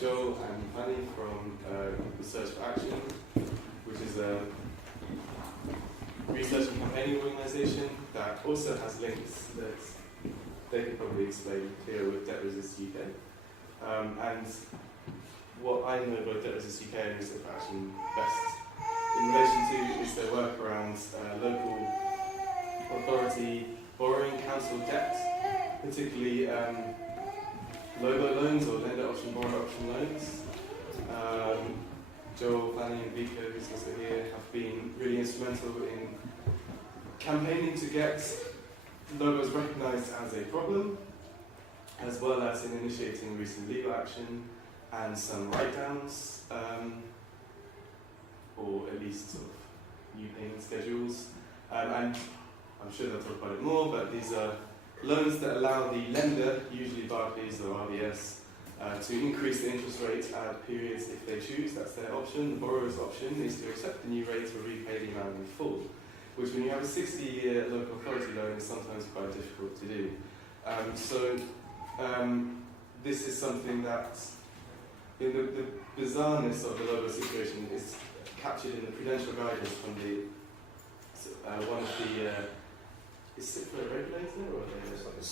Joel and Fanny from Research for Action, which is a research and campaigning organisation that also has links that they could probably explain here with Debt Resist UK. And what I know about Debt Resist UK and Research for Action best in relation to is their work around local authority borrowing, council debt, particularly LOBO loans or lender option, borrower option loans. Joel, Fanny and Vika, who's also here, have been really instrumental in campaigning to get LOBOs recognised as a problem, as well as in initiating recent legal action and some write-downs, or at least sort of new payment schedules. And I'm sure they'll talk about it more, but these are loans that allow the lender, usually Barclays or RBS, to increase the interest rate at periods if they choose. That's their option. The borrower's option is to accept the new rate or repay the amount in full, which when you have a 60-year local authority loan is sometimes quite difficult to do. This is something that, in the bizarreness of the LOBO situation is captured in the prudential guidance from the one of the is it for a regulator or it's like a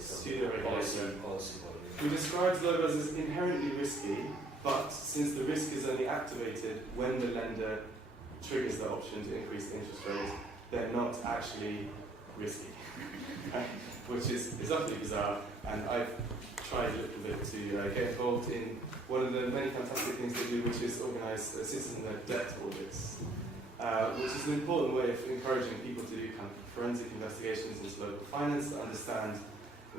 pseudo-regulator policy body, who describes LOBOs as inherently risky, but since the risk is only activated when the lender triggers the option to increase the interest rate, they're not actually risky, which is utterly bizarre. And I've tried a little bit to get involved in one of the many fantastic things they do, which is organise citizen-led debt audits, which is an important way of encouraging people to do kind of forensic investigations into local finance to understand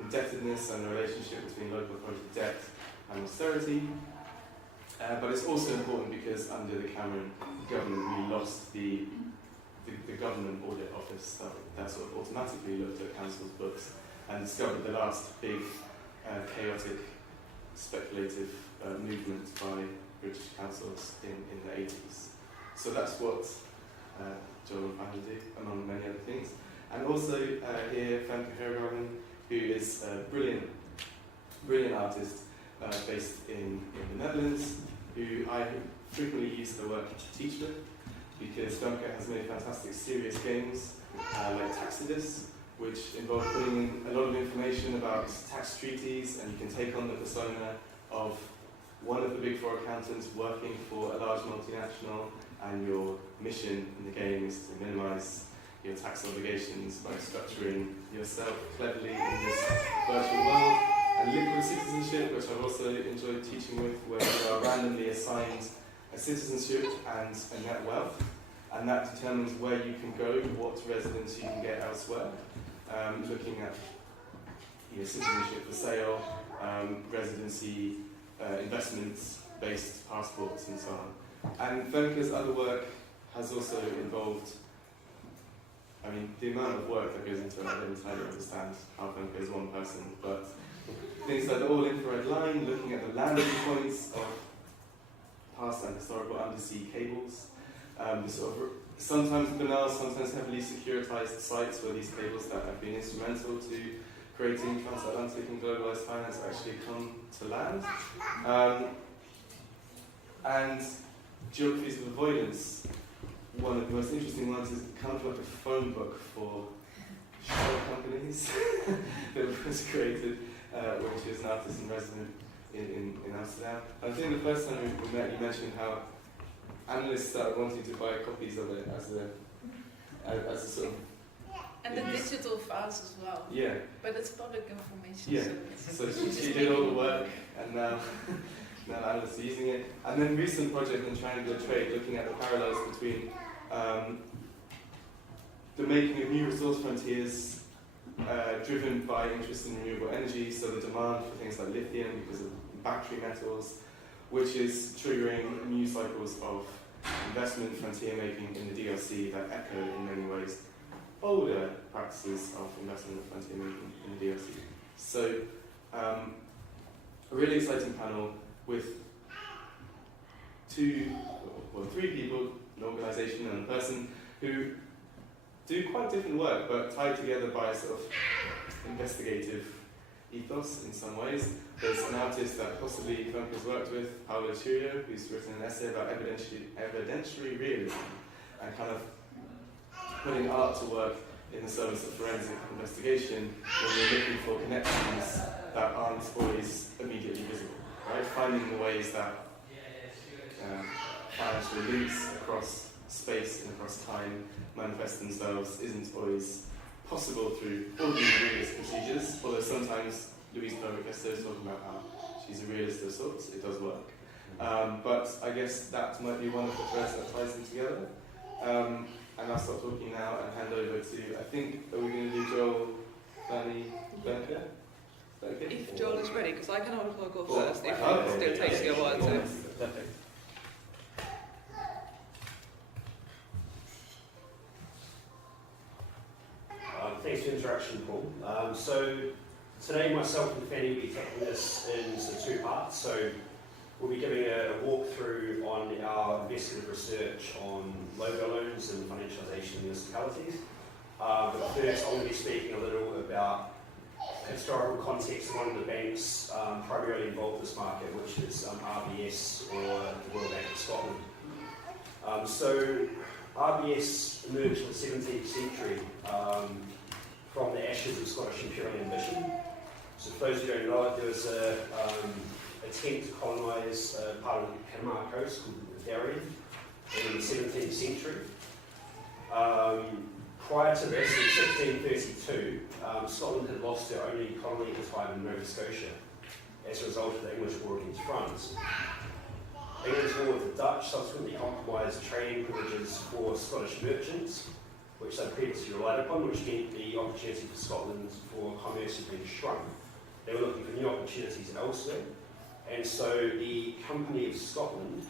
indebtedness and the relationship between local authority debt and austerity. But it's also important because under the Cameron government we lost the government audit office that sort of automatically looked at council's books and discovered the last big chaotic speculative movement by British councils in the 80s. So that's what Joel and Fanny do, among many other things. And also here, Haisla, who is a brilliant artist based in the Netherlands, who I frequently use her work to teach with, because Femke has made fantastic serious games like Taxidus, which involve putting in a lot of information about tax treaties, and you can take on the persona of one of the big four accountants working for a large multinational, and your mission in the game is to minimize your tax obligations by structuring yourself cleverly in this virtual world. And liquid citizenship, which I've also enjoyed teaching with, where you are randomly assigned a citizenship and a net wealth, and that determines where you can go, what residence you can get elsewhere, looking at citizenship for sale, residency, investments-based passports and so on. And Femke's other work has also involved, I mean, the amount of work that goes into it, I don't entirely understand how Femke is one person, but things like the all-infrared line, looking at the landing points of past and historical undersea cables, the sort of sometimes banal, sometimes heavily securitized sites where these cables that have been instrumental to creating transatlantic and globalized finance actually come to land. And geographies of avoidance, one of the most interesting ones is kind of like a phone book for shell companies that was created when she was an artist in resident in Amsterdam. I think the first time we met, you mentioned how analysts started wanting to buy copies of it as a sort of... And the digital files as well. Yeah. But it's public information. Yeah. So she did all the work, and now analysts are using it. And then recent project in Triangular Trade, looking at the parallels between the making of new resource frontiers driven by interest in renewable energy, so the demand for things like lithium because of battery metals, which is triggering new cycles of investment frontier making in the DRC that echo in many ways older practices of investment and frontier making in the DRC. So a really exciting panel with three people, an organisation and a person, who do quite different work but tied together by a sort of investigative ethos in some ways. There's an artist that possibly Cumming has worked with, Aotearoa, who's written an essay about evidentiary realism and kind of putting art to work in the service of forensic investigation when we're looking for connections that aren't always immediately visible, right? Finding the ways that financial links across space and across time manifest themselves isn't always possible through ordinary realist procedures, although sometimes Louise Purvis-Kester is talking about how she's a realist of sorts, it does work. But I guess that might be one of the threads that ties them together. And I'll stop talking now and hand over to, I think, are we going to do Joel, Danny, Becca? Okay. If Joel is ready, because I can hold a go Cool. first, if Okay. it still takes you a while to... Perfect. Thanks for the introduction, Paul. So today myself and Fanny will be tackling this in sort of two parts. So we'll be giving a walkthrough on our investigative research on logo loans and financialization in municipalities. But first I'm going to be speaking a little about historical context of one of the banks primarily involved in this market, which is RBS, or the Royal Bank of Scotland. So RBS emerged in the 17th century from the ashes of Scottish imperial ambition. So for those who don't know it, there was an attempt to colonise part of the Panama coast called the Darien in the 17th century. Prior to this, in 1632, Scotland had lost their only colony at the time in Nova Scotia as a result of the English war against France. England's war with the Dutch subsequently compromised trading privileges for Scottish merchants, which they previously relied upon, which meant the opportunity for Scotland for commerce had been shrunk. They were looking for new opportunities elsewhere, and so the Company of Scotland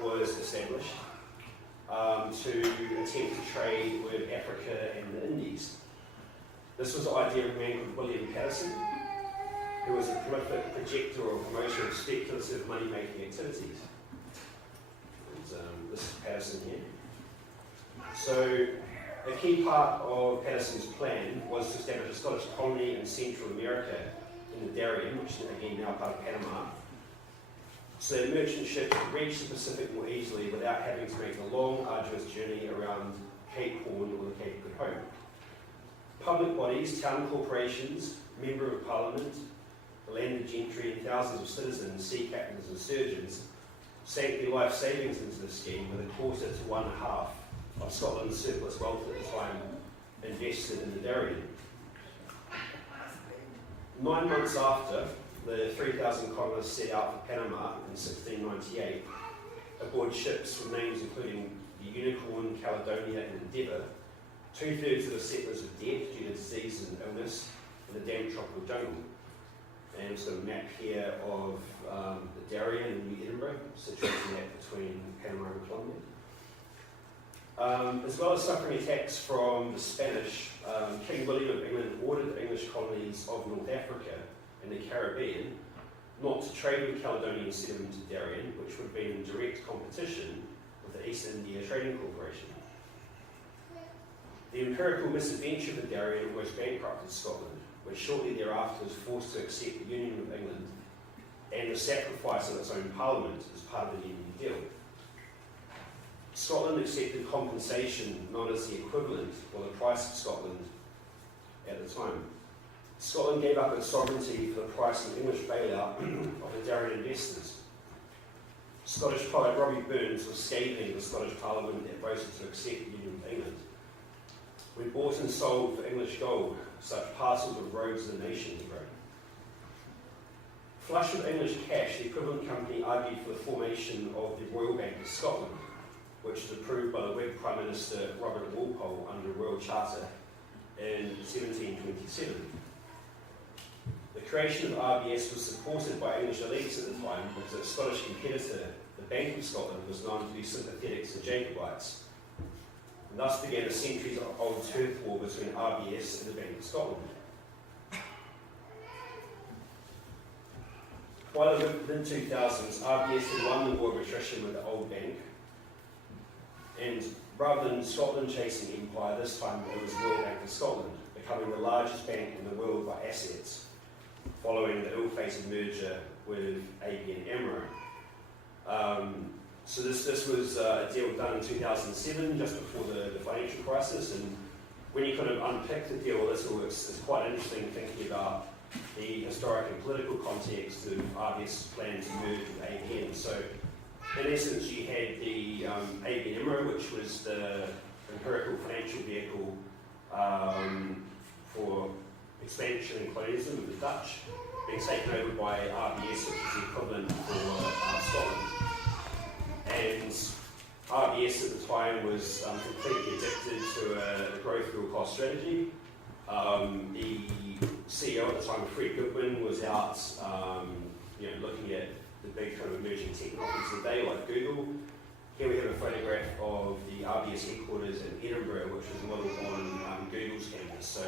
was established to attempt to trade with Africa and the Indies. This was the idea of a man called William Patterson, who was a prolific projector or promoter of speculative money-making activities. And this is Patterson here. So a key part of Patterson's plan was to establish a Scottish colony in Central America in the Darien, which is again now part of Panama, so that merchant ships could reach the Pacific more easily without having to make the long, arduous journey around Cape Horn or the Cape of Good Hope. Public bodies, town corporations, Member of Parliament, the landed gentry and thousands of citizens, sea captains and surgeons sank their life savings into the scheme with a quarter to 1/2 of Scotland's surplus wealth at the time invested in the Darien. 9 months after, the 3,000 colonists set out for Panama in 1698, aboard ships with names including the Unicorn, Caledonia and Endeavour. 2/3 of the settlers were dead due to disease and illness in the damp tropical jungle. And we've got a map here of the Darien and New Edinburgh, situating that between Panama and Colombia. As well as suffering attacks from the Spanish, King William of England ordered the English colonies of North Africa and the Caribbean not to trade with Caledonian settlement to Darien, which would have been in direct competition with the East India Trading Corporation. The empirical misadventure of the Darien almost bankrupted Scotland, which shortly thereafter was forced to accept the Union with England and the sacrifice of its own parliament as part of the Union deal. Scotland accepted compensation not as the equivalent or the price of Scotland at the time. Scotland gave up its sovereignty for the price of English bailout of the Darien investors. Scottish poet Robbie Burns was scathing the Scottish Parliament that voted to accept the Union with England. We bought and sold for English gold such parcels of roads the nation had grown. Flush with English cash, the equivalent company argued for the formation of the Royal Bank of Scotland, which was approved by the Whig Prime Minister Robert Walpole under a Royal Charter in 1727. The creation of RBS was supported by English elites at the time because its Scottish competitor, the Bank of Scotland, was known to be sympathetic to Jacobites. And thus began a centuries-old turf war between RBS and the Bank of Scotland. By the mid-2000s, RBS had won the war of attrition with the old bank, and rather than Scotland chasing empire, this time it was the Royal Bank of Scotland, the becoming the largest bank in the world by assets, following the ill-fated merger with ABN AMRO. So this was a deal done in 2007, just before the financial crisis, and when you kind of unpick the deal, it's quite interesting thinking about the historic and political context of RBS's plan to merge with ABN. So in essence, you had the ABN AMRO, which was the empirical financial vehicle for expansion and colonialism of the Dutch, being taken over by RBS, which is the equivalent for Scotland. And RBS at the time was completely addicted to a growth real cost strategy. The CEO at the time, Fred Goodwin, was out looking at the big kind of emerging technologies of the day, like Google. Here we have a photograph of the RBS headquarters in Edinburgh, which was modeled on Google's campus. So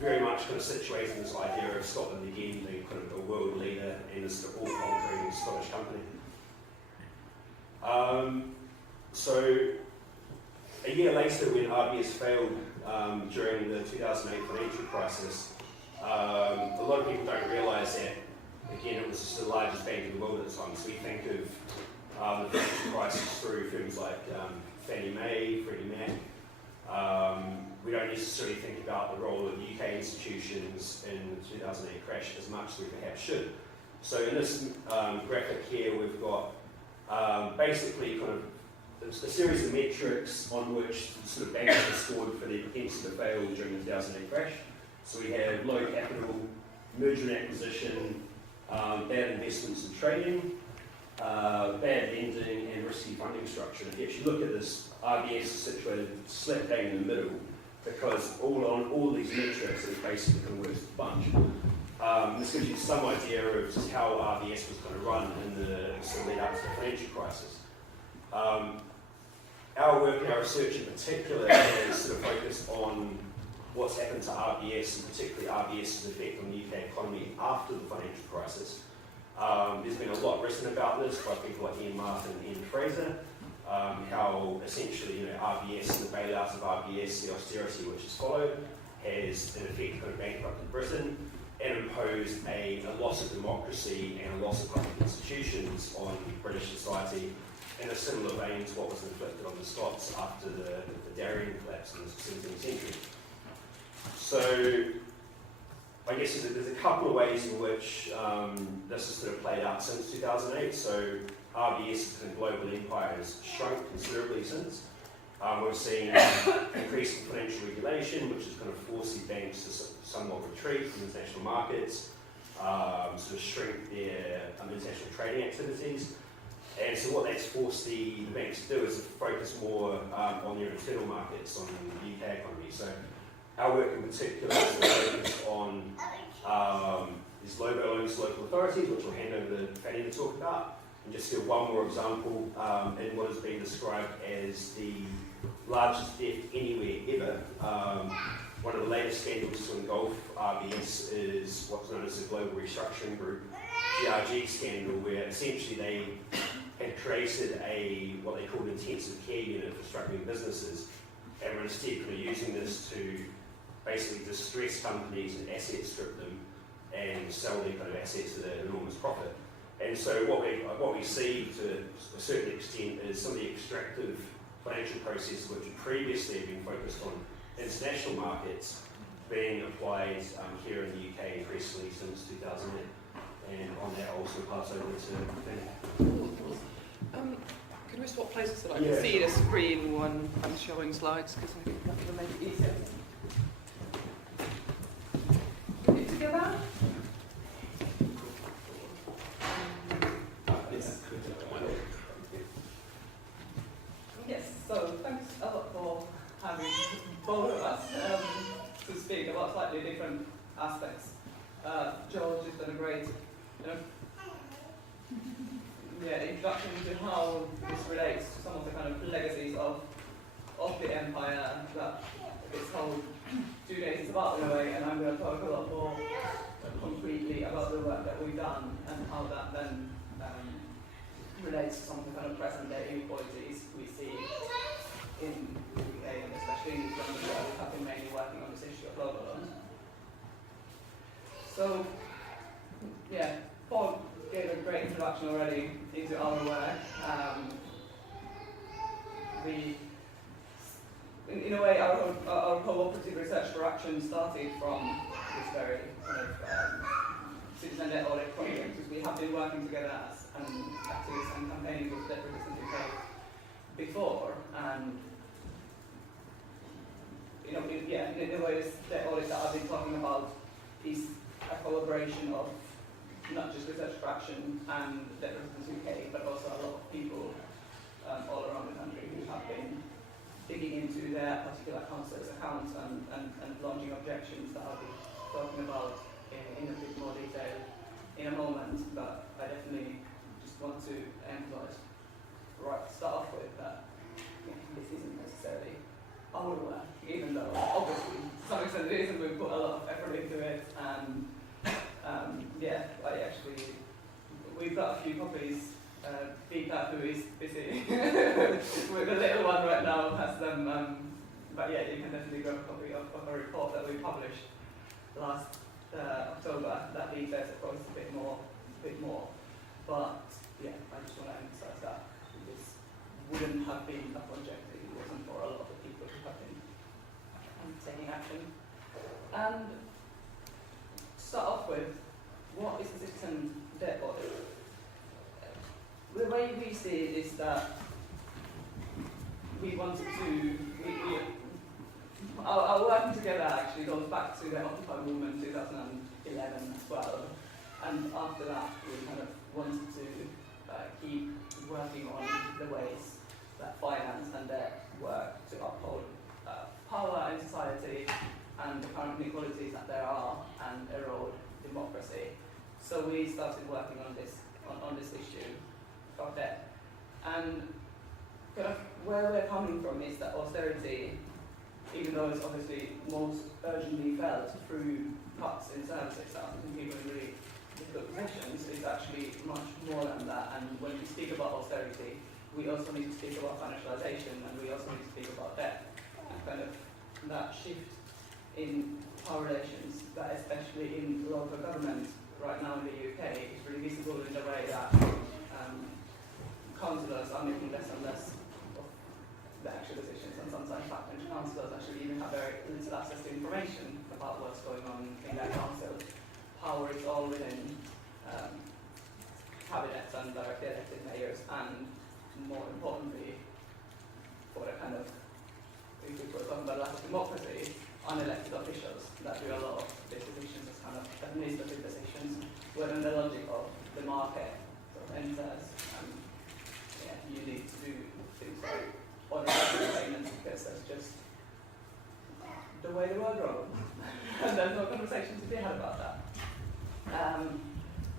very much kind of situated in this idea of Scotland again being kind of a world leader in this all-conquering Scottish company. So a year later, when RBS failed during the 2008 financial crisis, a lot of people don't realise that, again, it was just the largest bank in the world at the time. So we think of the financial crisis through firms like Fannie Mae, Freddie Mac. We don't necessarily think about the role of UK institutions in the 2008 crash as much as we perhaps should. So in this graphic here, we've got basically kind of a series of metrics on which sort of banks are scored for their propensity to fail during the 2008 crash. So we have low capital, merger and acquisition, bad investments and trading, bad lending, and risky funding structure. And if you actually look at this, RBS is situated slap bang in the middle, because all these metrics is basically kind of worst bunch. This gives you some idea of just how RBS was going to run in the sort of lead up to the financial crisis. Our work and our research in particular is sort of focused on what's happened to RBS, and particularly RBS's effect on the UK economy after the financial crisis. There's been a lot written about this by people like Ian Martin and Ian Fraser, how essentially RBS, the bailout of RBS, the austerity which has followed, has in effect kind of bankrupted Britain and imposed a loss of democracy and a loss of public institutions on British society, in a similar vein to what was inflicted on the Scots after the Darien collapse in the 17th century. So I guess there's a couple of ways in which this has sort of played out since 2008. So RBS and global empire has shrunk considerably since. We've seen increasing financial regulation, which has kind of forced the banks to somewhat retreat from international markets, sort of shrink their international trading activities. And so what that's forced the banks to do is to focus more on their internal markets, on the UK economy. So our work in particular is focused on these local authorities, which we'll hand over to Fanny to talk about. And just give one more example in what has been described as the largest theft anywhere ever. One of the latest scandals to engulf RBS is what's known as the Global Restructuring Group, GRG scandal, where essentially they had created what they called an intensive care unit for struggling businesses, and were instead kind of using this to basically distress companies and asset strip them and sell their kind of assets at an enormous profit. And so what we see to a certain extent is some of the extractive financial processes which previously have been focused on international markets being applied here in the UK increasingly since 2008. And on that, I'll also pass over to Fanny. Can we swap places so that I can see the screen when I'm showing slides, because I think that will make it easier. Put it together. Yes, so thanks a lot for having both of us to speak about slightly different aspects. George has done a great introduction to how this relates to some of the kind of legacies of the empire that it's told 2 days about in a way, and I'm going to talk a lot more concretely about the work that we've done and how that then relates to some of the kind of present day inequalities we see in the UK, and especially in East London, where we have been mainly working on this issue of global So, yeah, Paul gave a great introduction already into our work. In a way, our cooperative research for action started from this very kind of citizen debt audit project, because we have been working together as activists and campaigning with debt resistant UK before, and in a way, this debt audit that I've been talking about is a collaboration of not just research for action and debt resistant UK, but also a lot of people all around the country who have been digging into their particular council's accounts and launching objections that I'll be talking about in a bit more detail in a moment, but I definitely just want to emphasize right to start off with that this isn't necessarily our work, even though obviously to some extent it is, and we put a lot of effort into it, and we've got a few copies. Vika, who is busy with the little one right now, has them, but yeah, you can definitely grab a copy of a report that we published last October that details, of course, a bit more, but yeah, I just want to emphasize that this wouldn't have been a project if it wasn't for a lot of the people who have been taking action. And to start off with, what is the citizen debt audit? The way we see it is that we wanted to, our working together actually goes back to the Occupy movement 2011 as well, and after that we kind of wanted to keep working on the ways that finance and debt work to uphold power in society and the current inequalities that there are and erode democracy. So we started working on this issue of debt. And kind of where we're coming from is that austerity, even though it's obviously most urgently felt through cuts in services that are putting people in really difficult positions, is actually much more than that. And when we speak about austerity, we also need to speak about financialization, and we also need to speak about debt. And kind of that shift in power relations, that especially in local government right now in the UK, is really visible in the way that councillors are making less and less of the actual decisions, and sometimes backbench councillors actually even have very little access to information about what's going on in their council. Power is all within cabinets and directly elected mayors, and more importantly, for the kind of, if we're talking about lack of democracy, unelected officials that do a lot of these decisions as kind of administrative decisions, within the logic of the market sort of enters. You need to do things like honorary payments because that's just the way the world rolls. And there's no conversation to be had about that.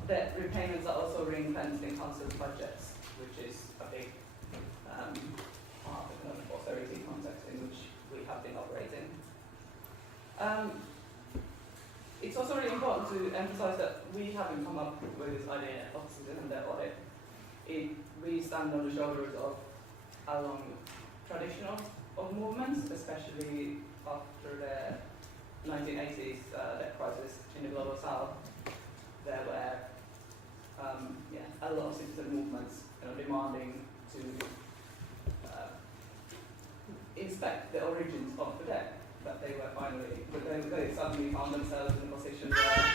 Debt repayments are also ring-fenced in council budgets, which is a big part of the kind of austerity context in which we have been operating. It's also really important to emphasize that we haven't come up with this idea of citizen debt audit. We stand on the shoulders of a long tradition of movements, especially after the 1980s debt crisis in the global south. There were a lot of citizen movements demanding to inspect the origins of the debt that they were finally, they suddenly found themselves in a position where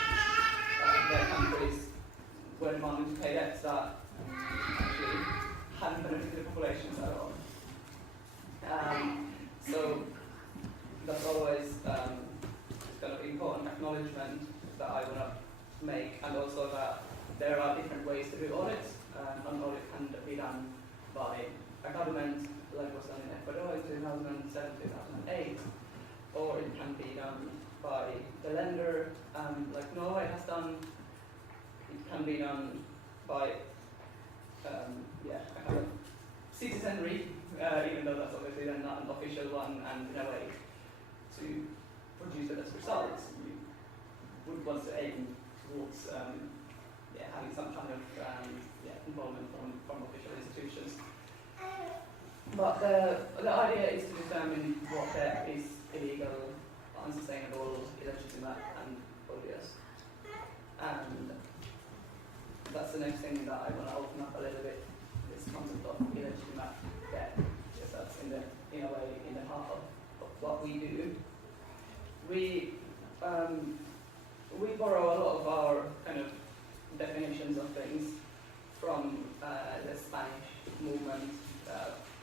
their countries were demanding to pay debts that actually hadn't benefited the populations at all. So that's always kind of important acknowledgement that I want to make, and also that there are different ways to do audits. An audit can be done by a government, like was done in Ecuador in 2007, 2008, or it can be done by the lender, like Norway has done. It can be done by a kind of citizenry, even though that's obviously then not an official one, and in a way, to produce the best results, you would want to aim towards having some kind of involvement from official institutions. But the idea is to determine what debt is illegal, unsustainable, illegitimate, and odious. that's the next thing that I want to open up a little bit, this concept of illegitimate debt, because that's in a way in the heart of what we do. We borrow a lot of our kind of definitions of things from the Spanish movement,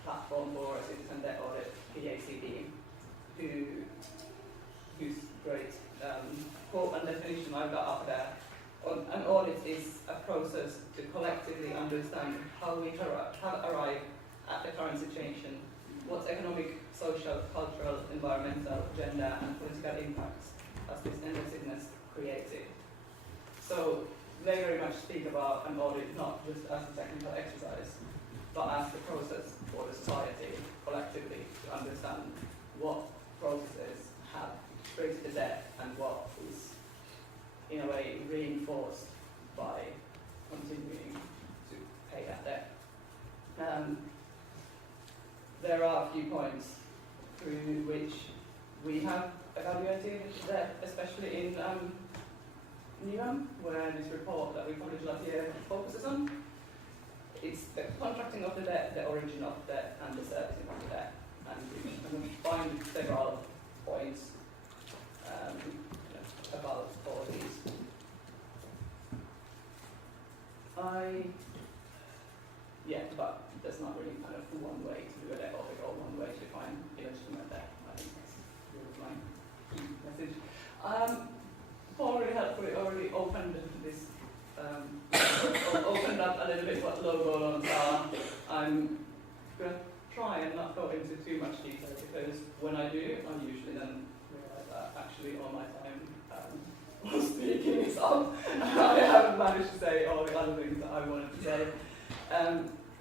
platform for citizen debt audit, PACD, whose great quote and definition I've got up there. An audit is a process to collectively understand how we have arrived at the current situation, what economic, social, cultural, environmental, gender and political impacts has this endlessness created. So they very much speak about an audit not just as a technical exercise, but as the process for the society collectively to understand what processes have created the debt and what is in a way reinforced by continuing to pay that debt. There are a few points through which we have evaluated debt, especially in NEOM, where this report that we published last year focuses on. It's the contracting of the debt, the origin of debt, and the servicing of the debt. And we can find several points about all these. But there's not really kind of one way to do a debt audit or one way to define illegitimate debt. I think that's really my key message. Paul really helpfully already opened this, opened up a little bit what logo loans are. I'm going to try and not go into too much detail because when I do, I usually then realize that actually all my time speaking is up. I haven't managed to say all the other things that I wanted to say.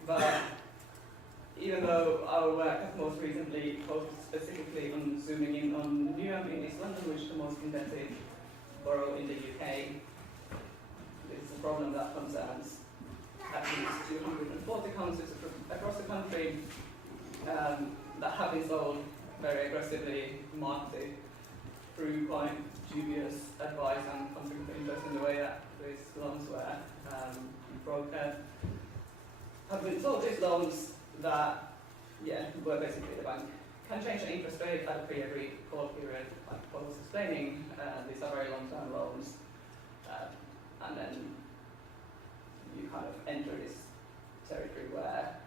But even though our work has most recently focused specifically on zooming in on Newham in East London, which is the most indented borough in the UK, it's a problem that concerns at least 240 councils across the country that have been sold very aggressively, marketed through quite dubious advice and conflict of interest in the way that these loans were brokered. Have been sold these loans that, were basically the bank can change the interest rate at a pre-agreed call period, like Paul was explaining. These are very long-term loans, and then you kind of enter this territory where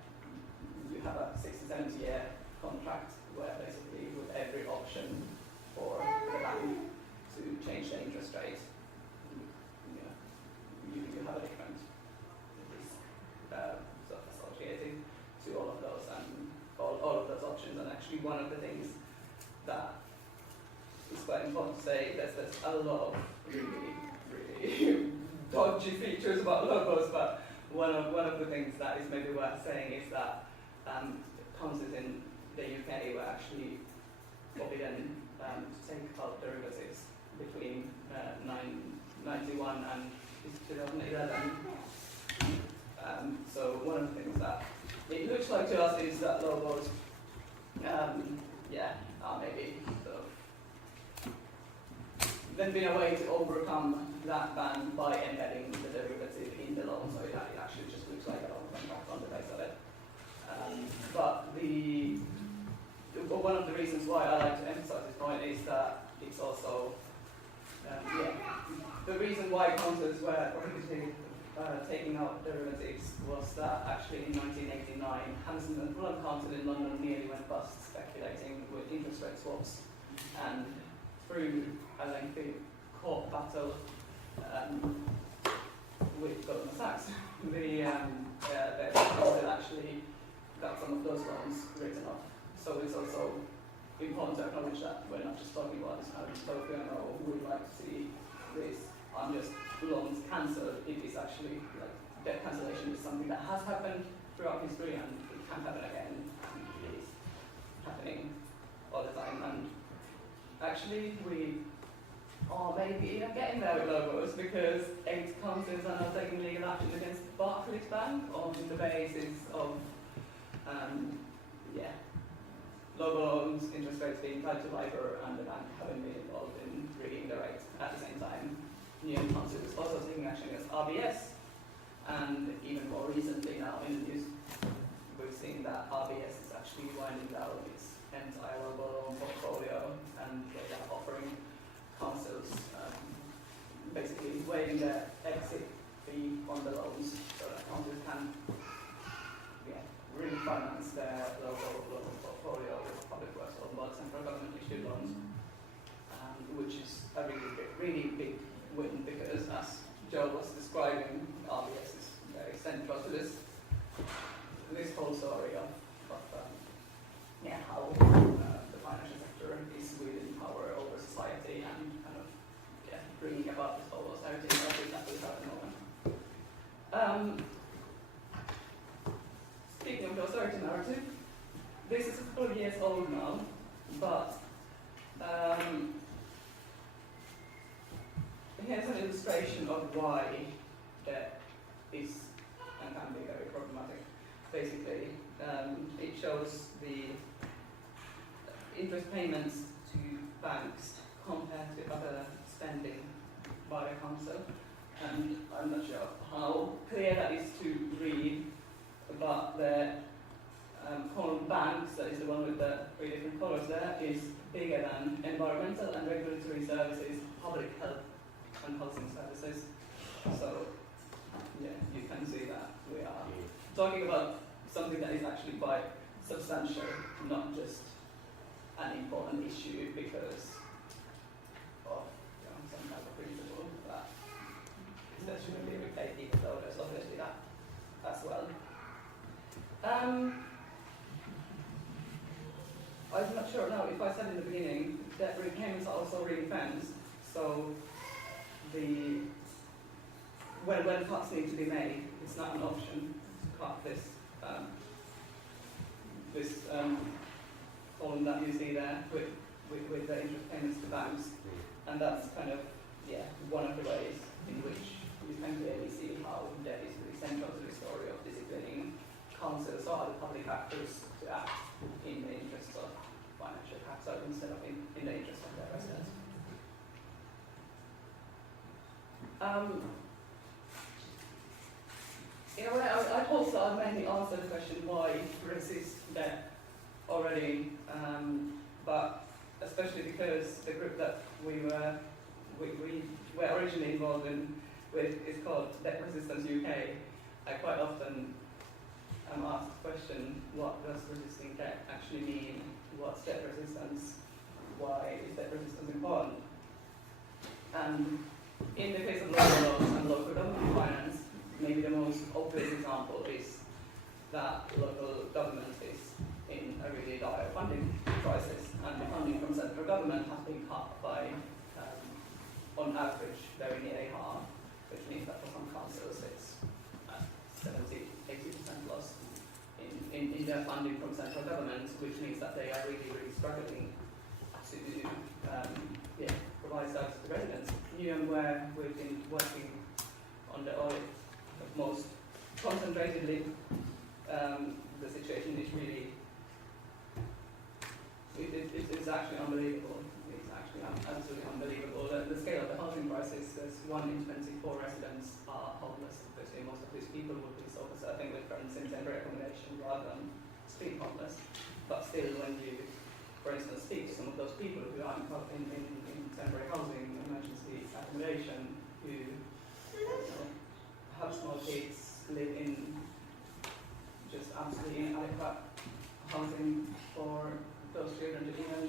you have a 60-70 year contract where basically with every option for the bank to change the interest rate, you have a different risk sort of associated to all of those and all of those options. And actually one of the things that is quite important to say is there's a lot of really dodgy features about logos, but one of the things that is maybe worth saying is that councils in the UK were actually forbidden to take out derivatives between 1991 and 2011. So one of the things that it looks like to us is that logos, are maybe sort of there's been a way to overcome that ban by embedding the derivative in the loan, so it actually just looks like a loan contract on the face of it. But one of the reasons why I like to emphasize this point is that it's also the reason why councils were prohibited taking out derivatives was that actually in 1989, Haisla and Jamaican Council in London nearly went bust speculating with interest rate swaps, and through a lengthy court battle with Goldman Sachs, the council actually got some of those loans written off. So it's also important to acknowledge that we're not just talking about this kind of dystopian or who would like to see this unjust loans cancelled. It is actually like debt cancellation is something that has happened throughout history and it can happen again. And it is happening all the time. And actually we are maybe even getting there with logos because 8 councils are now taking legal action against Barclays Bank on the basis of logo loans, interest rates being tied to LIBOR, and the bank having been involved in rigging the rate. At the same time, Newham Council is also taking action against RBS And even more recently now in the news, we've seen that RBS is actually winding down its entire loan portfolio, and they are offering councils basically waiving their exit fee on the loans so that councils can refinance their local portfolio with public works or central government issued loans, which is a really big win, because as Joe was describing, RBS is very central to this whole story of how the financial sector is wielding power over society and kind of bringing about this whole austerity narrative that we have at the moment. Speaking of the austerity narrative, this is a couple of years old now, but here's an illustration of why debt is and can be very problematic. Basically, it shows the interest payments to banks compared to other spending by the council. And I'm not sure how clear that is to read, but the column banks, that is the one with the three different colours there, is bigger than environmental and regulatory services, public health and housing services. So, yeah, you can see that we are talking about something that is actually quite substantial, not just an important issue because of some kind of principle that shouldn't be repaid, even though there's obviously that as well. I'm not sure now if I said in the beginning that repayments are also ring-fenced, so when cuts need to be made, it's not an option to cut this column that you see there with the interest payments to banks, and that's kind of one of the ways in which you can clearly see how debt is really central to the story of disciplining councils or other public actors to act in the interest of financial capital instead of in the interest of their residents. In a way, I hope that I've mainly answered the question why resist debt already, but especially because the group that we were originally involved with is called Debt Resistance UK. I quite often am asked the question, what does resisting debt actually mean? What's debt resistance? Why is debt resistance important? And in the case of local laws and local government finance, maybe the most obvious example is that local government is in a really dire funding crisis, and the funding from central government has been cut by, on average, very nearly half, which means that for some councils it's 70–80% loss in their funding from central government, which means that they are really struggling to provide service to residents. New, where we've been working on the audit most concentratedly, the situation is really, it's actually unbelievable. It's actually absolutely unbelievable. The scale of the housing crisis, there's 1 in 24 residents are homeless. Obviously, most of these people would be self-serving with friends in temporary accommodation rather than street homeless. But still, when you, for instance, speak to some of those people who are in temporary housing, emergency accommodation, who have small kids, live in just absolutely inadequate housing for those children to even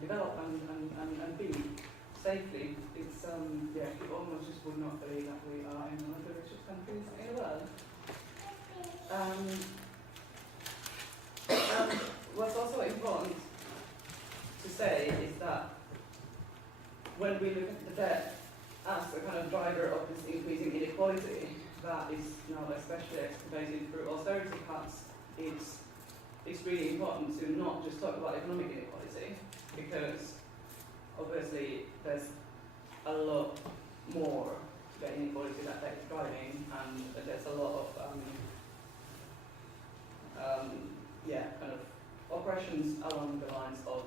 develop and be safely. It's you almost just would not believe that we are in one of the richest countries in the world. What's also important to say is that when we look at the debt as a kind of driver of this increasing inequality that is now especially exacerbated through austerity cuts, it's really important to not just talk about economic inequality, because obviously there's a lot more to the inequality that is driving, and there's a lot of kind of oppressions along the lines of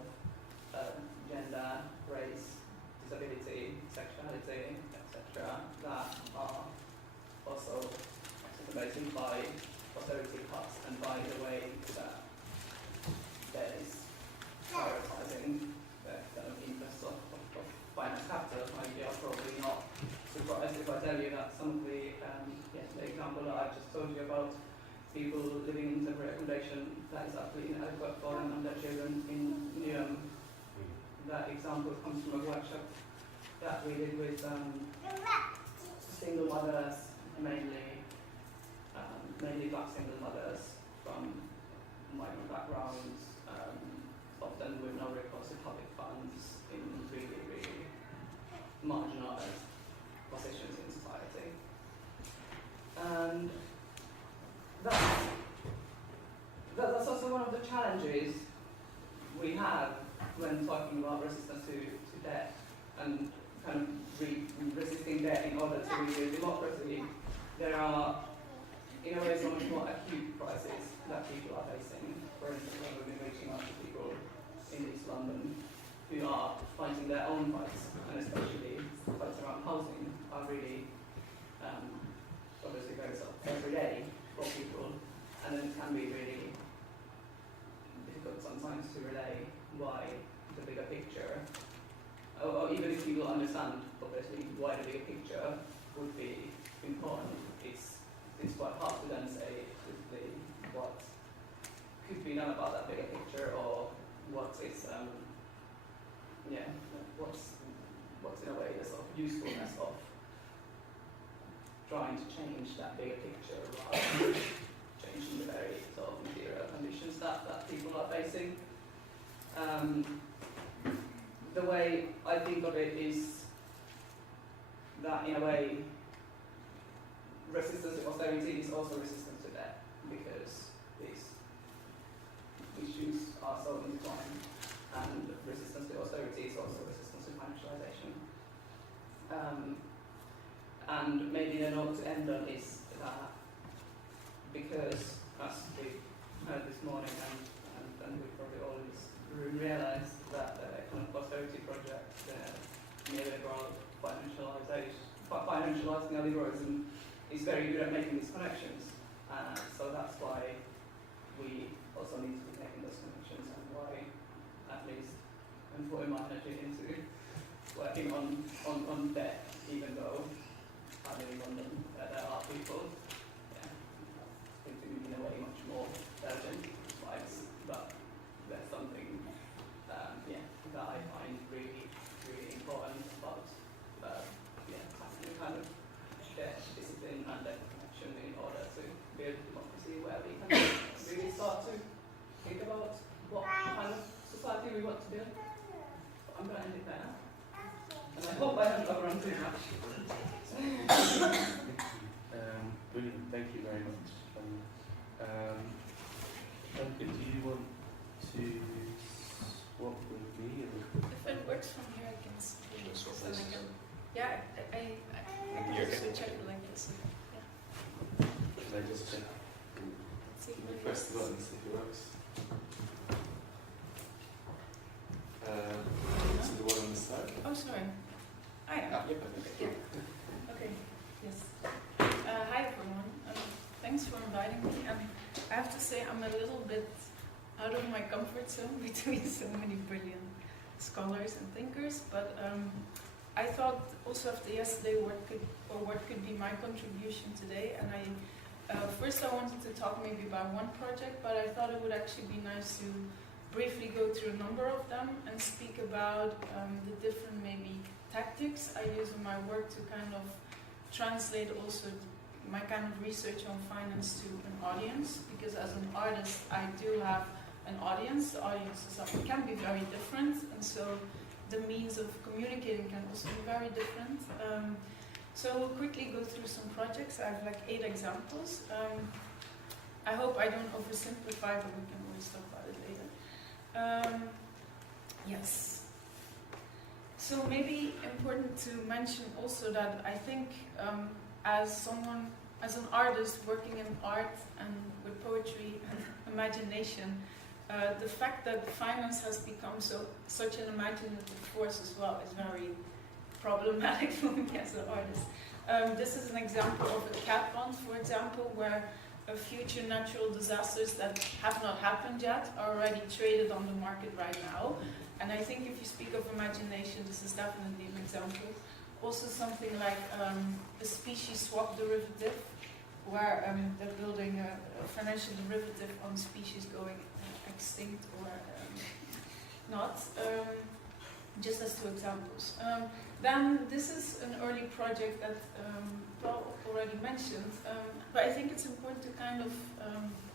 gender, race, disability, sexuality, etc., that exacerbated by austerity cuts and by the way that there is prioritising the kind of interests of finance capital. You are probably not surprised if I tell you that some of the example that I've just told you about people living in temporary accommodation, that is absolutely inadequate for them and their children in Newham. That example comes from a workshop that we did with single mothers, mainly black single mothers from migrant backgrounds, often with no recourse to public funds in really, really marginalised positions in society. And that's also one of the challenges we have when talking about resistance to debt and kind of resisting debt in order to rebuild democracy. There are, in a way, so much more acute crises that people are facing. For instance, when we've been reaching out to people in East London who are fighting their own fights, and especially fights around housing, are really obviously very sort of everyday for people, and then it can be really difficult sometimes to relay why the bigger picture, or even if people understand obviously why the bigger picture would be important, it's quite hard to then say what could be done about that bigger picture, or what is what's in a way the sort of usefulness of trying to change that bigger picture rather than changing the very sort of material conditions that people are facing. The way I think of it is that, in a way, resistance to austerity is also resistance to debt, because these issues are so intertwined, and resistance to austerity is also resistance to financialization. And maybe the note to end on is that, because, as we heard this morning, and we probably always realised that the kind of austerity project, the neoliberal financialising neoliberalism, is very good at making these connections. So that's why we also need to be making those connections, and why, at least, I'm putting my energy into working on debt, even though I live in London, there are people in a way much more urgent fights, but there's something that I find really, really important about having a kind of debt discipline and debt connection in order to build democracy where we can really start to think about what kind of society we want to build. But I'm going to end it there. And I hope I haven't overrun too much. Brilliant, thank you very much. Duncan, do you want to swap with me? If it works from here, I can see it. Just swap So this. I can You're okay? switch it like this. Should I just check? See, Press the button, see if it works. So the one on the side? Oh, sorry. Ah, yeah. Yep, I think. Yeah. Okay. Yes. Hi everyone. Thanks for inviting me. And I have to say I'm a little bit out of my comfort zone between so many brilliant scholars and thinkers. But I thought also after yesterday what could be my contribution today. And first I wanted to talk maybe about one project, but I thought it would actually be nice to briefly go through a number of them and speak about the different maybe tactics I use in my work to kind of translate also my kind of research on finance to an audience, because as an artist I do have an audience. The audiences can be very different, and so the means of communicating can also be very different. So we'll quickly go through some projects. I have like 8 examples. I hope I don't oversimplify, but we can always talk about it later. Yes. So maybe important to mention also that I think as an artist working in art and with poetry and imagination, the fact that finance has become such an imaginative force as well is very problematic for me as an artist. This is an example of a cat bond, for example, where future natural disasters that have not happened yet are already traded on the market right now. And I think if you speak of imagination, this is definitely an example. Also something like a species swap derivative, where they're building a financial derivative on species going extinct or not, just as two examples. Then this is an early project that Paul already mentioned, but I think it's important to kind of,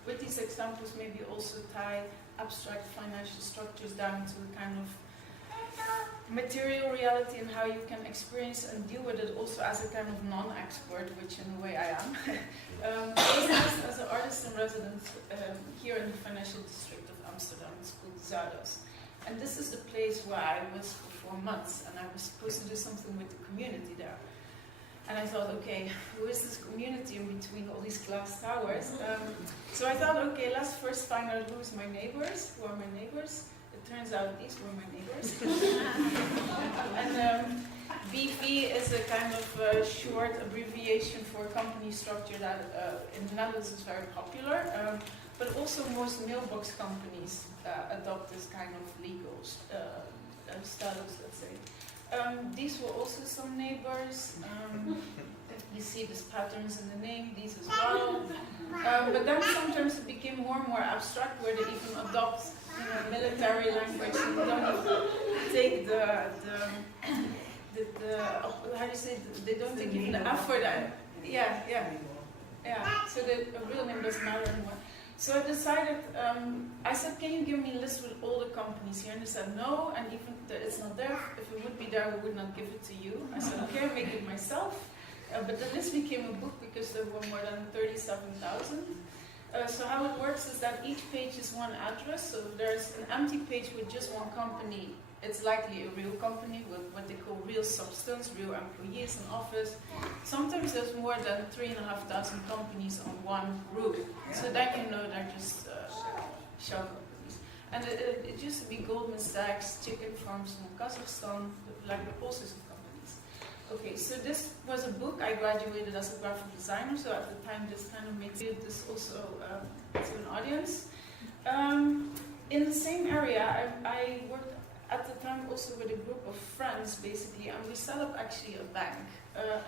with these examples, maybe also tie abstract financial structures down to a kind of material reality and how you can experience and deal with it also as a kind of non-expert, which in a way I am. As an artist in residence here in the financial district of Amsterdam, it's called Zuidas. And this is the place where I was for 4 months, and I was supposed to do something with the community there. And I thought, okay, who is this community in between all these glass towers? So I thought, okay, let's first find out who are my neighbors. It turns out these were my neighbors. And BV is a kind of short abbreviation for a company structure that in the Netherlands is very popular, but also most mailbox companies adopt this kind of legal status, let's say. These were also some neighbors. You see these patterns in the name, these as well. But then sometimes it became more and more abstract, where they even adopt military language. They don't even take the how do you say, they don't take even the effort. So the real name doesn't matter anymore. So I decided, I said, can you give me a list with all the companies here? And they said no, and even it's not there. If it would be there, we would not give it to you. I said, okay, I'll make it myself. But the list became a book because there were more than 37,000. So how it works is that each page is one address. So if there's an empty page with just one company, it's likely a real company with what they call real substance, real employees, an office. Sometimes there's more than 3,500 companies on one roof. So then you know they're just shell companies. And it used to be Goldman Sachs, chicken farms in Kazakhstan, like all sorts of companies. Okay, so this was a book. I graduated as a graphic designer, so at the time this kind of made this also to an audience. In the same area, I worked at the time also with a group of friends, basically, and we set up actually a bank.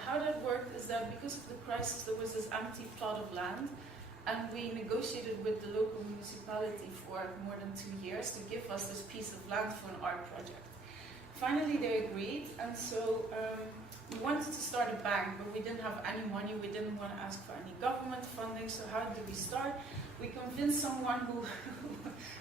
How that worked is that because of the crisis, there was this empty plot of land, and we negotiated with the local municipality for more than 2 years to give us this piece of land for an art project. Finally, they agreed, and so we wanted to start a bank, but we didn't have any money. We didn't want to ask for any government funding, so how did we start? We convinced someone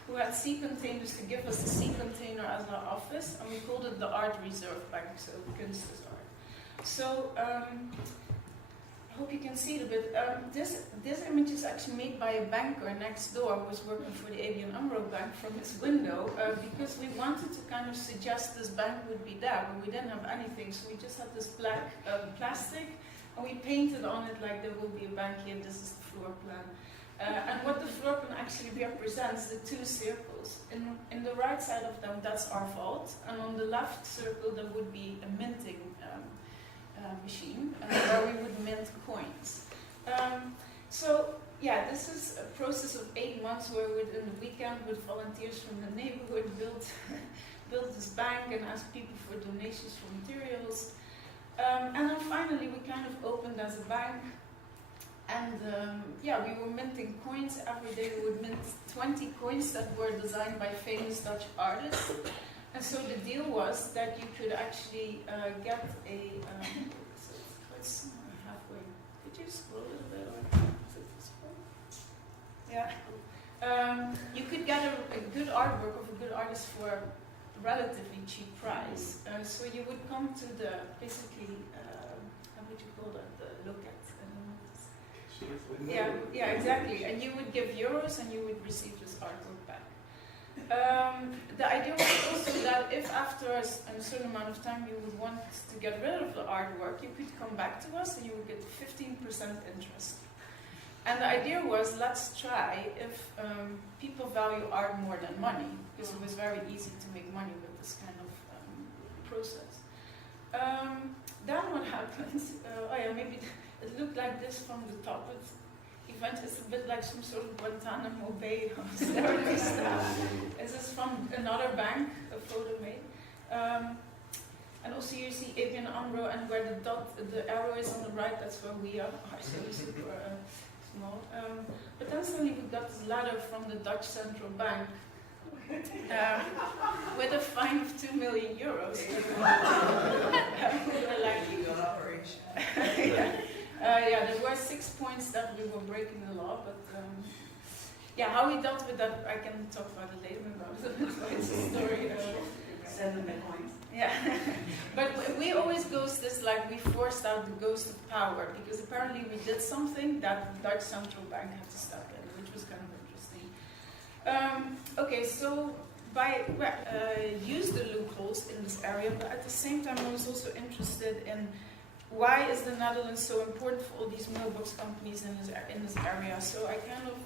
who had sea containers to give us a sea container as our office, and we called it the Art Reserve Bank, so Kunst is art. So I hope you can see it a bit. This image is actually made by a banker next door who was working for the ABN AMRO Bank from his window, because we wanted to kind of suggest this bank would be there, but we didn't have anything, so we just had this black plastic, and we painted on it like there will be a bank here, this is the floor plan. And what the floor plan actually represents, the two circles. In the right side of them, that's our vault, and on the left circle there would be a minting machine where we would mint coins. So yeah, this is a process of 8 months where within the weekend with volunteers from the neighborhood built this bank and asked people for donations for materials. And then finally we kind of opened as a bank. And we were minting coins. Every day we would mint 20 coins that were designed by famous Dutch artists. And so the deal was that you could actually get a... so it's halfway. Could you scroll a little bit? Yeah. You could get a good artwork of a good artist for a relatively cheap price. So you would come to the, basically, how would you call that? The look at. Yeah, exactly. And you would give euros and you would receive this artwork back. The idea was also that if after a certain amount of time you would want to get rid of the artwork, you could come back to us and you would get 15% interest. And the idea was, let's try if people value art more than money, because it was very easy to make money with this kind of process. then what happened? Oh yeah, maybe it looked like this from the top. It's a bit like some sort of Guantanamo Bay on steroids. This is from another bank, a photo made. And also you see ABN AMRO, and where the arrow is on the right, that's where we are. So we're super small. But then suddenly we got this letter from the Dutch Central Bank with a fine of 2 million euros. Legal operation. Yeah, there were 6 points that we were breaking the law, but yeah, how we dealt with that, I can talk about it later. It's a story. Send them in points. Yeah, but we always ghost this like we forced out the ghost of power, because apparently we did something that the Dutch Central Bank had to step in, which was kind of interesting. Okay, so use the loopholes in this area, but at the same time I was also interested in why is the Netherlands so important for all these mailbox companies in this area. So I kind of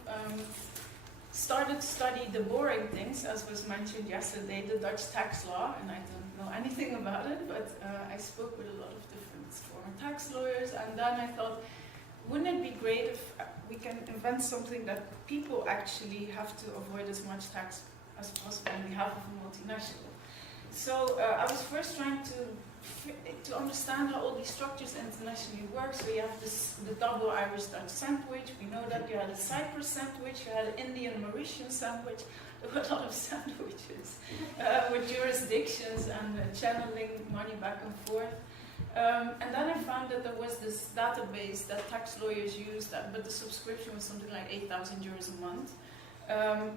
started to study the boring things, as was mentioned yesterday, the Dutch tax law, and I don't know anything about it, but I spoke with a lot of different former tax lawyers, and then I thought, wouldn't it be great if we can invent something that people actually have to avoid as much tax as possible on behalf of a multinational? So I was first trying to understand how all these structures internationally work. So you have the double Irish-Dutch sandwich. We know that you had a Cyprus sandwich, you had an Indian-Mauritian sandwich. There were a lot of sandwiches with jurisdictions and channeling money back and forth. And then I found that there was this database that tax lawyers used, but the subscription was something like 8,000 euros a month.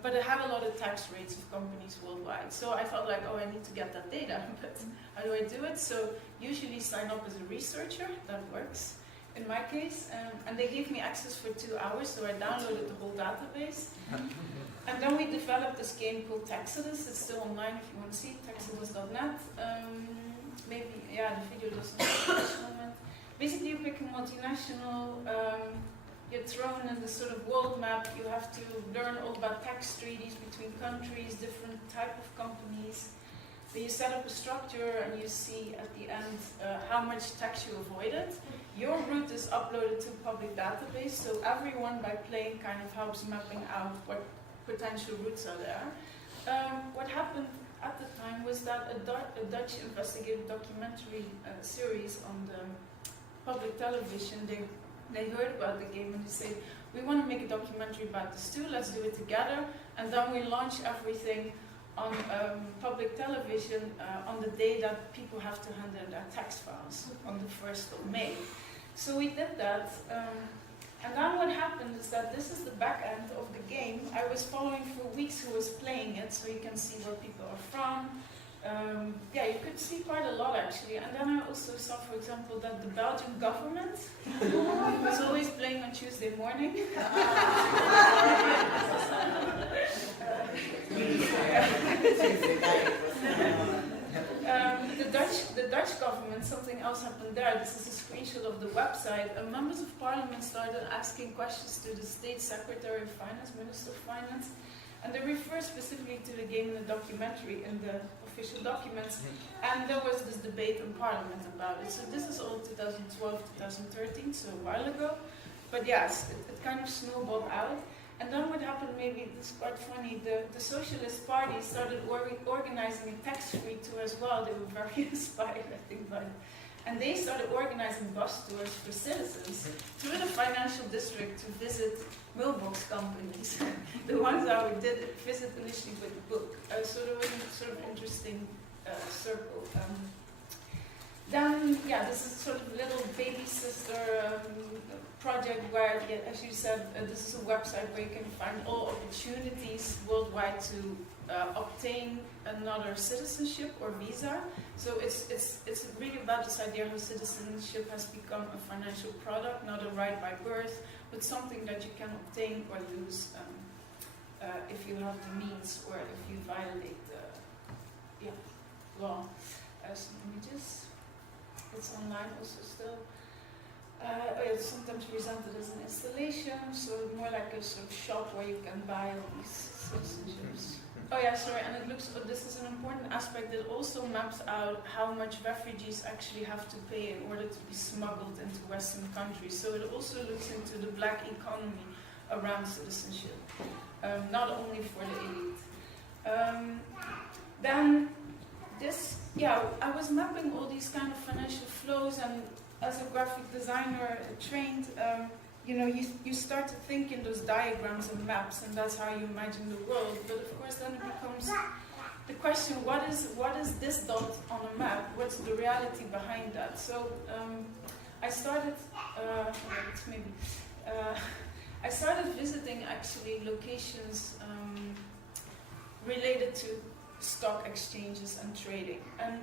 But it had a lot of tax rates of companies worldwide. So I felt like, oh, I need to get that data, but how do I do it? So usually sign up as a researcher, that works in my case. And they gave me access for 2 hours, so I downloaded the whole database. And then we developed this game called Taxodus. It's still online if you want to see it, taxodus.net. Maybe, yeah, the video doesn't show at this moment. Basically, you pick a multinational, you're thrown in this sort of world map. You have to learn all about tax treaties between countries, different type of companies. So you set up a structure and you see at the end how much tax you avoided. Your route is uploaded to a public database, so everyone by playing kind of helps mapping out what potential routes are there. What happened at the time was that a Dutch investigative documentary series on the public television, they heard about the game and they said, we want to make a documentary about this too, let's do it together. And then we launch everything on public television on the day that people have to hand in their tax files, on the 1st of May. So we did that. And then what happened is that this is the back end of the game. I was following for weeks who was playing it, so you can see where people are from. Yeah, you could see quite a lot actually. And then I also saw, for example, that the Belgian government was always playing on Tuesday morning. The Dutch government, something else happened there. This is a screenshot of the website. Members of parliament started asking questions to the State Secretary of Finance, Minister of Finance, and they refer specifically to the game in the documentary in the official documents. And there was this debate in Parliament about it. So this is all 2012, 2013, so a while ago. But yes, it kind of snowballed out. And then what happened, maybe this is quite funny, the Socialist Party started organizing a tax-free tour as well. They were very inspired, I think, by it. And they started organizing bus tours for citizens through the financial district to visit mailbox companies. The ones that we did visit initially with the book. So there was a sort of interesting circle. Then, yeah, this is sort of a little baby sister project where, yeah, as you said, this is a website where you can find all opportunities worldwide to obtain another citizenship or visa. So it's really about this idea how citizenship has become a financial product, not a right by birth, but something that you can obtain or lose if you have the means or if you violate the law. Some images. It's online also still. It's sometimes presented as an installation, so more like a sort of shop where you can buy all these citizenships. Oh yeah, sorry, and it looks, this is an important aspect that also maps out how much refugees actually have to pay in order to be smuggled into Western countries. So it also looks into the black economy around citizenship, not only for the elite. Then this, yeah, I was mapping all these kind of financial flows, and as a graphic designer trained, you know, you start to think in those diagrams and maps, and that's how you imagine the world. But of course, then it becomes the question: what is this dot on a map? What's the reality behind that? So I started. I started visiting actually locations related to stock exchanges and trading. And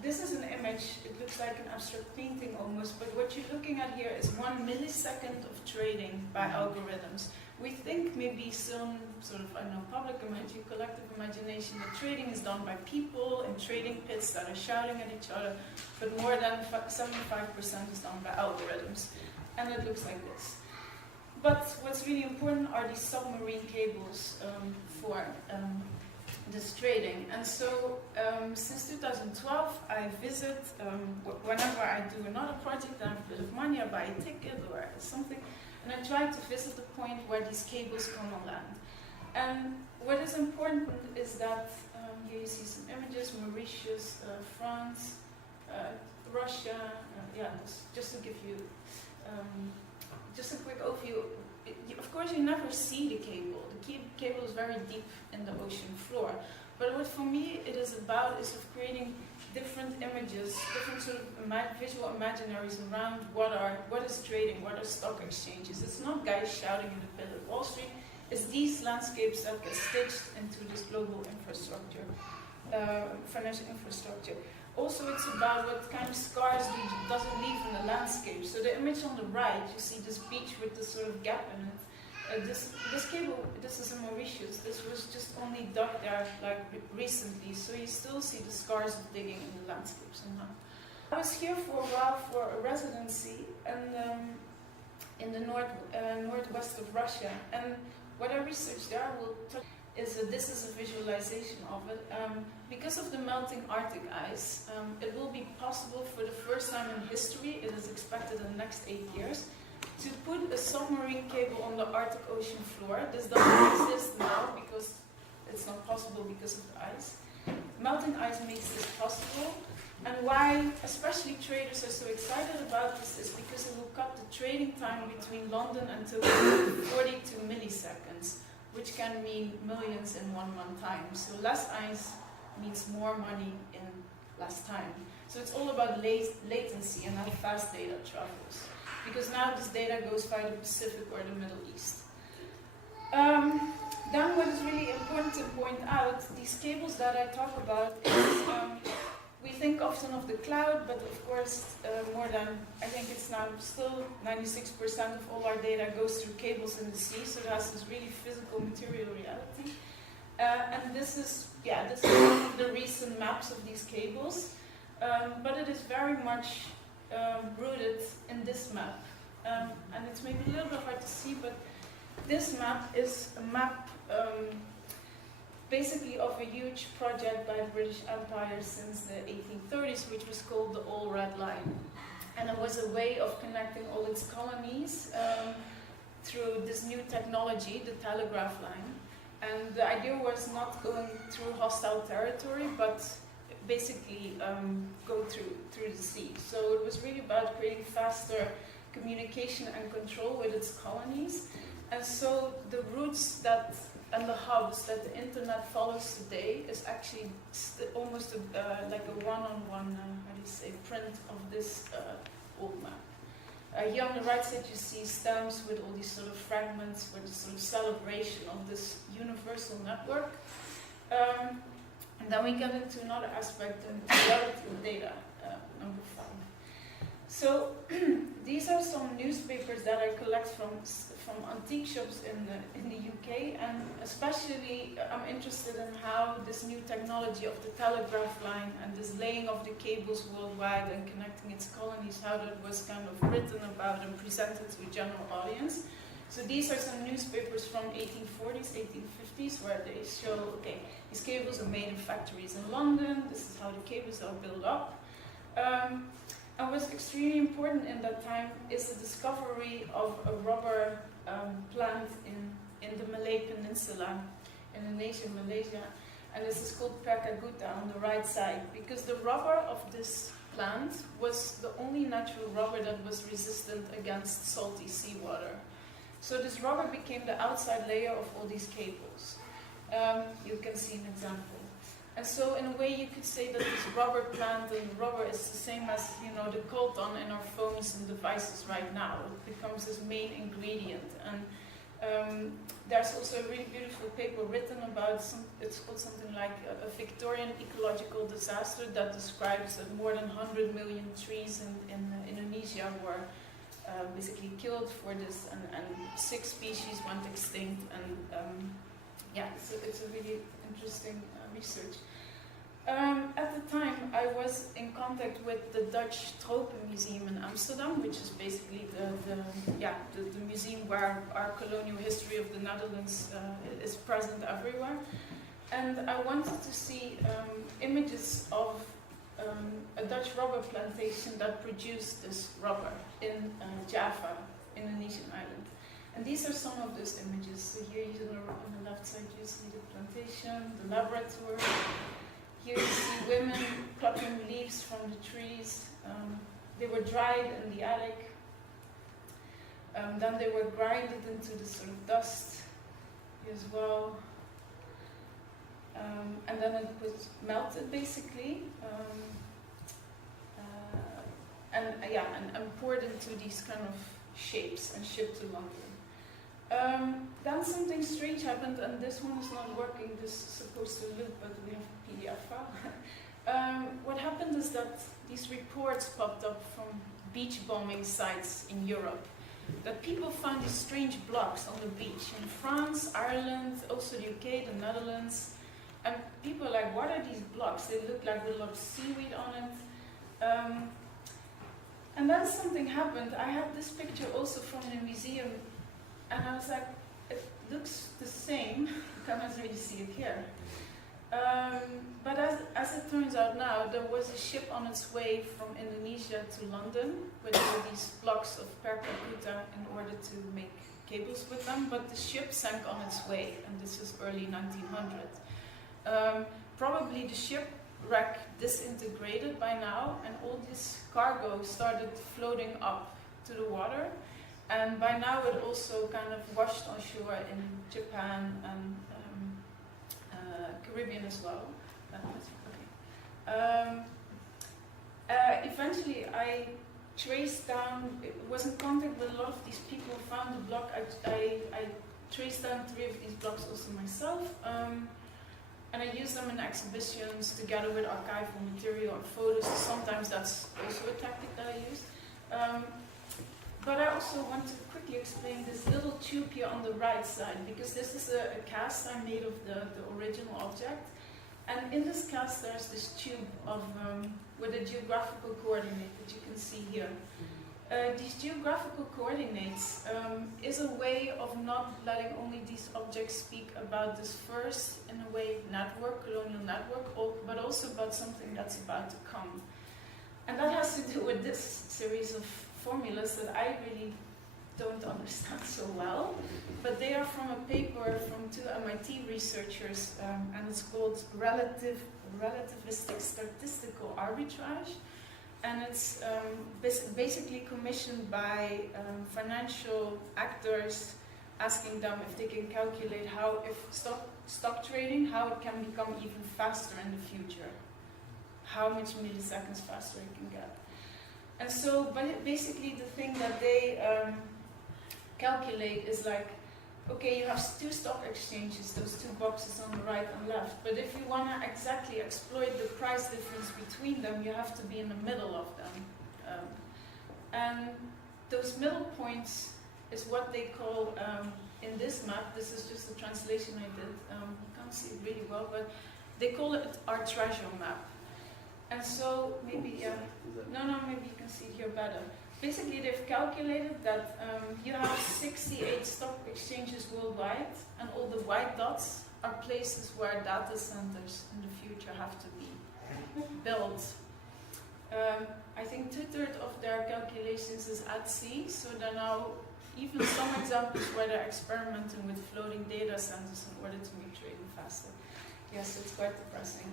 this is an image, it looks like an abstract painting almost, but what you're looking at here is 1 millisecond of trading by algorithms. We think maybe some sort of, I don't know, public imagine, collective imagination, that trading is done by people in trading pits that are shouting at each other, but more than 75% is done by algorithms. And it looks like this. But what's really important are these submarine cables for this trading. And so since 2012, I visit, whenever I do another project and I have a bit of money, I buy a ticket or something, and I try to visit the point where these cables come on land. And what is important is that, here you see some images, Mauritius, France, Russia, yeah, just to give you just a quick overview. Of course, you never see the cable. The cable is very deep in the ocean floor. But what for me it is about is of creating different images, different sort of visual imaginaries around what is trading, what are stock exchanges. It's not guys shouting in the pit at Wall Street. It's these landscapes that get stitched into this global infrastructure, financial infrastructure. Also, it's about what kind of scars does it leave in the landscape. So the image on the right, you see this beach with this sort of gap in it. This cable, this is in Mauritius. This was just only dug there like recently, so you still see the scars of digging in the landscape somehow. I was here for a while for a residency, and in the northwest of Russia. And what I researched there, I will touch. This is a visualization of it. Because of the melting Arctic ice, it will be possible for the first time in history, it is expected in the next 8 years, to put a submarine cable on the Arctic Ocean floor. This doesn't exist now because it's not possible because of the ice. Melting ice makes this possible. And why especially traders are so excited about this is because it will cut the trading time between London and Tokyo to 42 milliseconds. Which can mean millions in 1 month time. So less ice means more money in less time. So it's all about latency and how fast data travels. Because now this data goes via the Pacific or the Middle East. Then what is really important to point out, these cables that I talk about is, we think often of the cloud, but of course more than, I think it's now still 96% of all our data goes through cables in the sea, so that's this really physical material reality. And this is one of the recent maps of these cables, but it is very much rooted in this map. And it's maybe a little bit hard to see, but this map is a map basically of a huge project by the British Empire since the 1830s, which was called the All Red Line. And it was a way of connecting all its colonies through this new technology, the telegraph line. And the idea was not going through hostile territory, but basically go through the sea. So it was really about creating faster communication and control with its colonies. And so the routes and the hubs that the internet follows today is actually almost like a one-on-one, print of this old map. Here on the right side you see stamps with all these sort of fragments, with this sort of celebration of this universal network. And then we get into another aspect, and reality of data, number 5. So these are some newspapers that I collect from antique shops in the UK, and especially I'm interested in how this new technology of the telegraph line and this laying of the cables worldwide and connecting its colonies, how that was kind of written about and presented to a general audience. So these are some newspapers from 1840s, 1850s, where they show, okay, these cables are made in factories in London, this is how the cables are built up. And what's extremely important in that time is the discovery of a rubber plant in the Malay Peninsula, in Indonesia, Malaysia, and this is called Perkaguta on the right side, because the rubber of this plant was the only natural rubber that was resistant against salty seawater. So this rubber became the outside layer of all these cables. You can see an example. And so in a way you could say that this rubber plant and rubber is the same as, you know, the coltan in our phones and devices right now. It becomes this main ingredient. And there's also a really beautiful paper written about, it's called something like a Victorian ecological disaster that describes that more than 100 million trees in Indonesia were basically killed for this, and 6 species went extinct, and yeah, it's a really interesting research. At the time, I was in contact with the Dutch Tropenmuseum in Amsterdam, which is basically the museum where our colonial history of the Netherlands is present everywhere. And I wanted to see images of a Dutch rubber plantation that produced this rubber in Java, Indonesian island. And these are some of those images. So here on the left side you see the plantation, the laboratory. Here you see women plucking leaves from the trees. They were dried in the attic. Then they were grinded into the sort of dust here as well. And then it was melted basically. And poured into these kind of shapes and shipped to London. Then something strange happened, and this one is not working. This is supposed to look, but we have a PDF file. What happened is that these reports popped up from beach bombing sites in Europe, that people found these strange blocks on the beach in France, Ireland, also the UK, the Netherlands. And people are like, what are these blocks? They look like with a lot of seaweed on it. And then something happened. I had this picture also from the museum, and I was like, it looks the same. You cannot really see it here. But as it turns out now, there was a ship on its way from Indonesia to London with all these blocks of percabuta in order to make cables with them, but the ship sank on its way, and this is early 1900. Probably the shipwreck disintegrated by now, and all this cargo started floating up to the water, and by now it also kind of washed on shore in Japan and Caribbean as well. Eventually I traced down, was in contact with a lot of these people who found the block. I traced down 3 of these blocks also myself. And I use them in exhibitions together with archival material and photos. Sometimes that's also a tactic that I use. But I also want to quickly explain this little tube here on the right side, because this is a cast I made of the original object. And in this cast there's this tube of, with a geographical coordinate that you can see here. These geographical coordinates is a way of not letting only these objects speak about this first, in a way, network, colonial network, but also about something that's about to come. And that has to do with this series of formulas that I really don't understand so well, but they are from a paper from 2 MIT researchers, and it's called Relativistic Statistical Arbitrage. And it's basically commissioned by financial actors, asking them if they can calculate how, if stock trading, how it can become even faster in the future, how much milliseconds faster it can get. And so, but basically the thing that they calculate is like, okay, you have 2 stock exchanges, those 2 boxes on the right and left, but if you want to exactly exploit the price difference between them, you have to be in the middle of them. And those middle points is what they call, in this map, this is just a translation I did, you can't see it really well, but they call it our treasure map. And so, maybe, maybe you can see it here better. Basically, they've calculated that you have 6 68 stock exchanges worldwide, and all the white dots are places where data centers in the future have to be built. I think 2/3 of their calculations is at sea, so there are now even some examples where they're experimenting with floating data centers in order to make trading faster. Yes, it's quite depressing.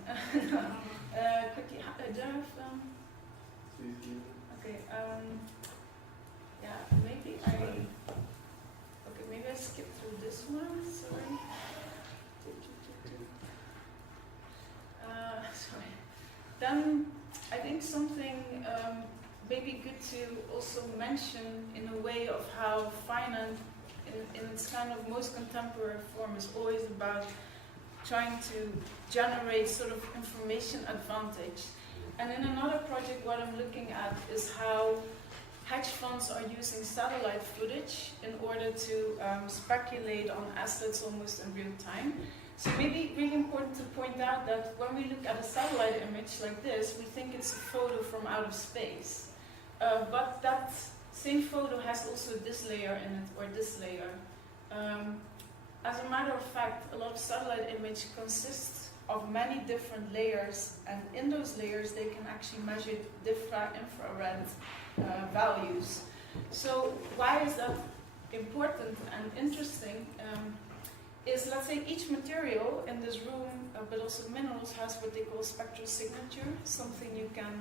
Quickly, do I have... okay, yeah, maybe maybe I skip through this one, sorry. Sorry. Then I think something maybe good to also mention in a way of how finance in its kind of most contemporary form is always about trying to generate sort of information advantage. And in another project what I'm looking at is how hedge funds are using satellite footage in order to speculate on assets almost in real time. So maybe really important to point out that when we look at a satellite image like this, we think it's a photo from out of space. But that same photo has also this layer in it, or this layer. As a matter of fact, a lot of satellite image consists of many different layers, and in those layers they can actually measure different infrared values. So why is that important and interesting? Is, let's say, each material in this room, but also minerals, has what they call spectral signature, something you can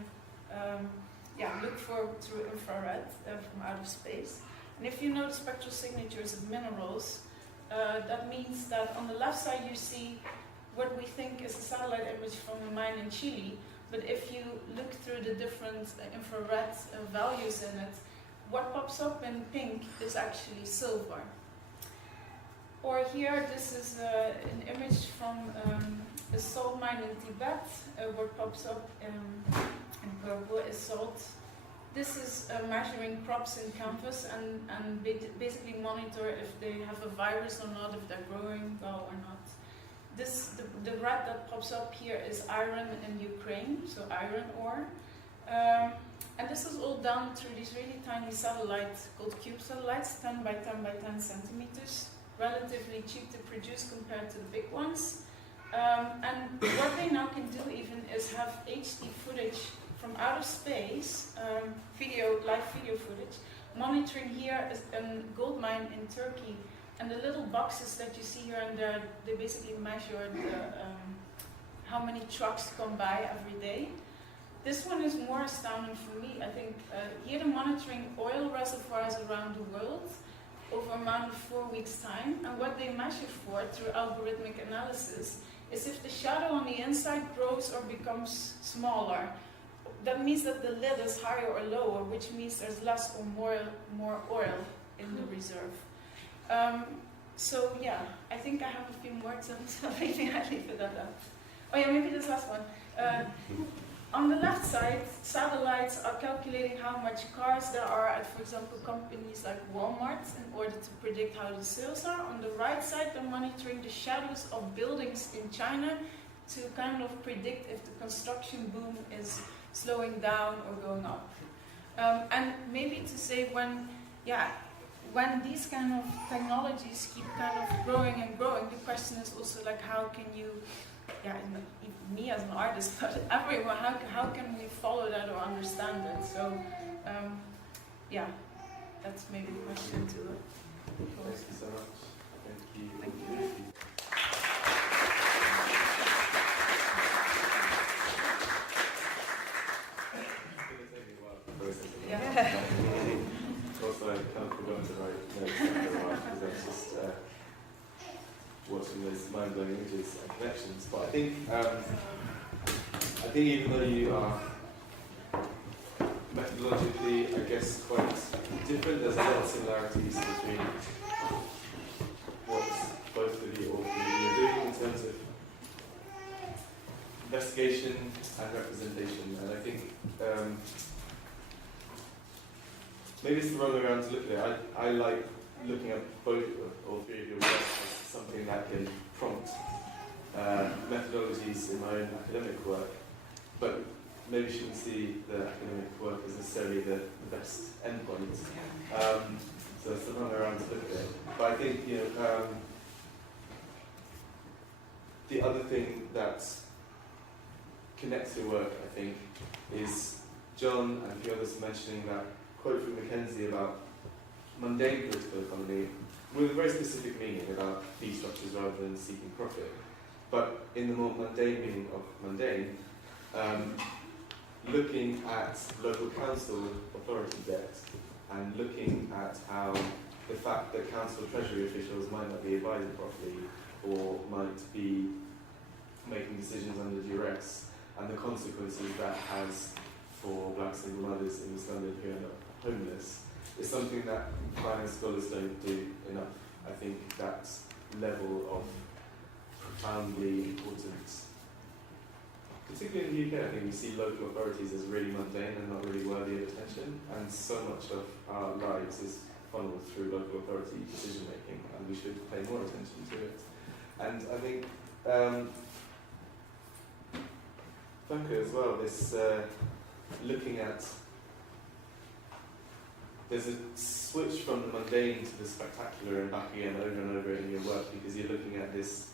look for through infrared from out of space. And if you know the spectral signatures of minerals, that means that on the left side you see what we think is a satellite image from a mine in Chile, but if you look through the different infrared values in it, what pops up in pink is actually silver. Or here, this is an image from a salt mine in Tibet. What pops up in purple is salt. This is measuring crops in canvas and basically monitor if they have a virus or not, if they're growing well or not. The red that pops up here is iron in Ukraine, so iron ore. And this is all done through these really tiny satellites called cube satellites, 10 by 10 by 10 centimeters. Relatively cheap to produce compared to the big ones. And what they now can do even is have HD footage from outer space, live video footage. Monitoring here is a gold mine in Turkey, and the little boxes that you see here and there, they basically measure how many trucks come by every day. This one is more astounding for me. I think here they're monitoring oil reservoirs around the world over a amount of 4 weeks' time, and what they measure for through algorithmic analysis is if the shadow on the inside grows or becomes smaller. That means that the lid is higher or lower, which means there's less or more oil in the reserve. So yeah, I think I have a few more examples, so maybe I leave it at that. Oh yeah, maybe this last one. On the left side, satellites are calculating how much cars there are at, for example, companies like Walmart in order to predict how the sales are. On the right side, they're monitoring the shadows of buildings in China to kind of predict if the construction boom is slowing down or going up. And maybe to say when these kind of technologies keep kind of growing and growing, the question is also like, how can you, me as an artist, but everyone, how can we follow that or understand it? So, that's maybe a question to pose. Thank you so much. Thank you. Thank you. Yeah. Also, I kind of forgot to write notes after a while because I was just watching those mind-blowing images and connections. But I think even though you are methodologically, I guess, quite different, there's a lot of similarities between what both of you are doing in terms of investigation and representation. And I think maybe it's the wrong way around to look at it. I like looking at both or three of your work as something that can prompt methodologies in my own academic work, but maybe shouldn't see the academic work as necessarily the best endpoint. So it's the wrong way around to look at it. I think, the other thing that connects your work, I think, is John and a few others mentioning that quote from Mackenzie about mundane political economy with a very specific meaning about fee structures rather than seeking profit. But in the more mundane meaning of mundane, looking at local council authority debt and looking at how the fact that council treasury officials might not be advising properly or might be making decisions under duress and the consequences that has for black single mothers in East London who end up homeless is something that finance scholars don't do enough. I think that level of profoundly important, particularly in the UK, I think we see local authorities as really mundane and not really worthy of attention, and so much of our lives is funneled through local authority decision making, and we should pay more attention to it. And I think Funke as well, this looking at, there's a switch from the mundane to the spectacular and back again over and over in your work, because you're looking at these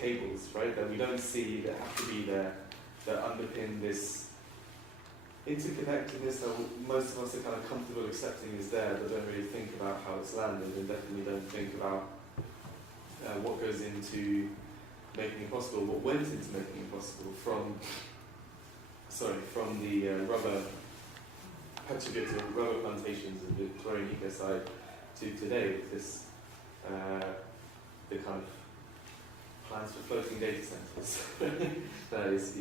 cables, right, that we don't see, that have to be there, that underpin this interconnectedness that most of us are kind of comfortable accepting is there, but don't really think about how it's landed, and definitely don't think about what goes into making it possible, what went into making it possible from the rubber plantations of the Victorian ecocide to today, with this the kind of plans for floating data centres. That is,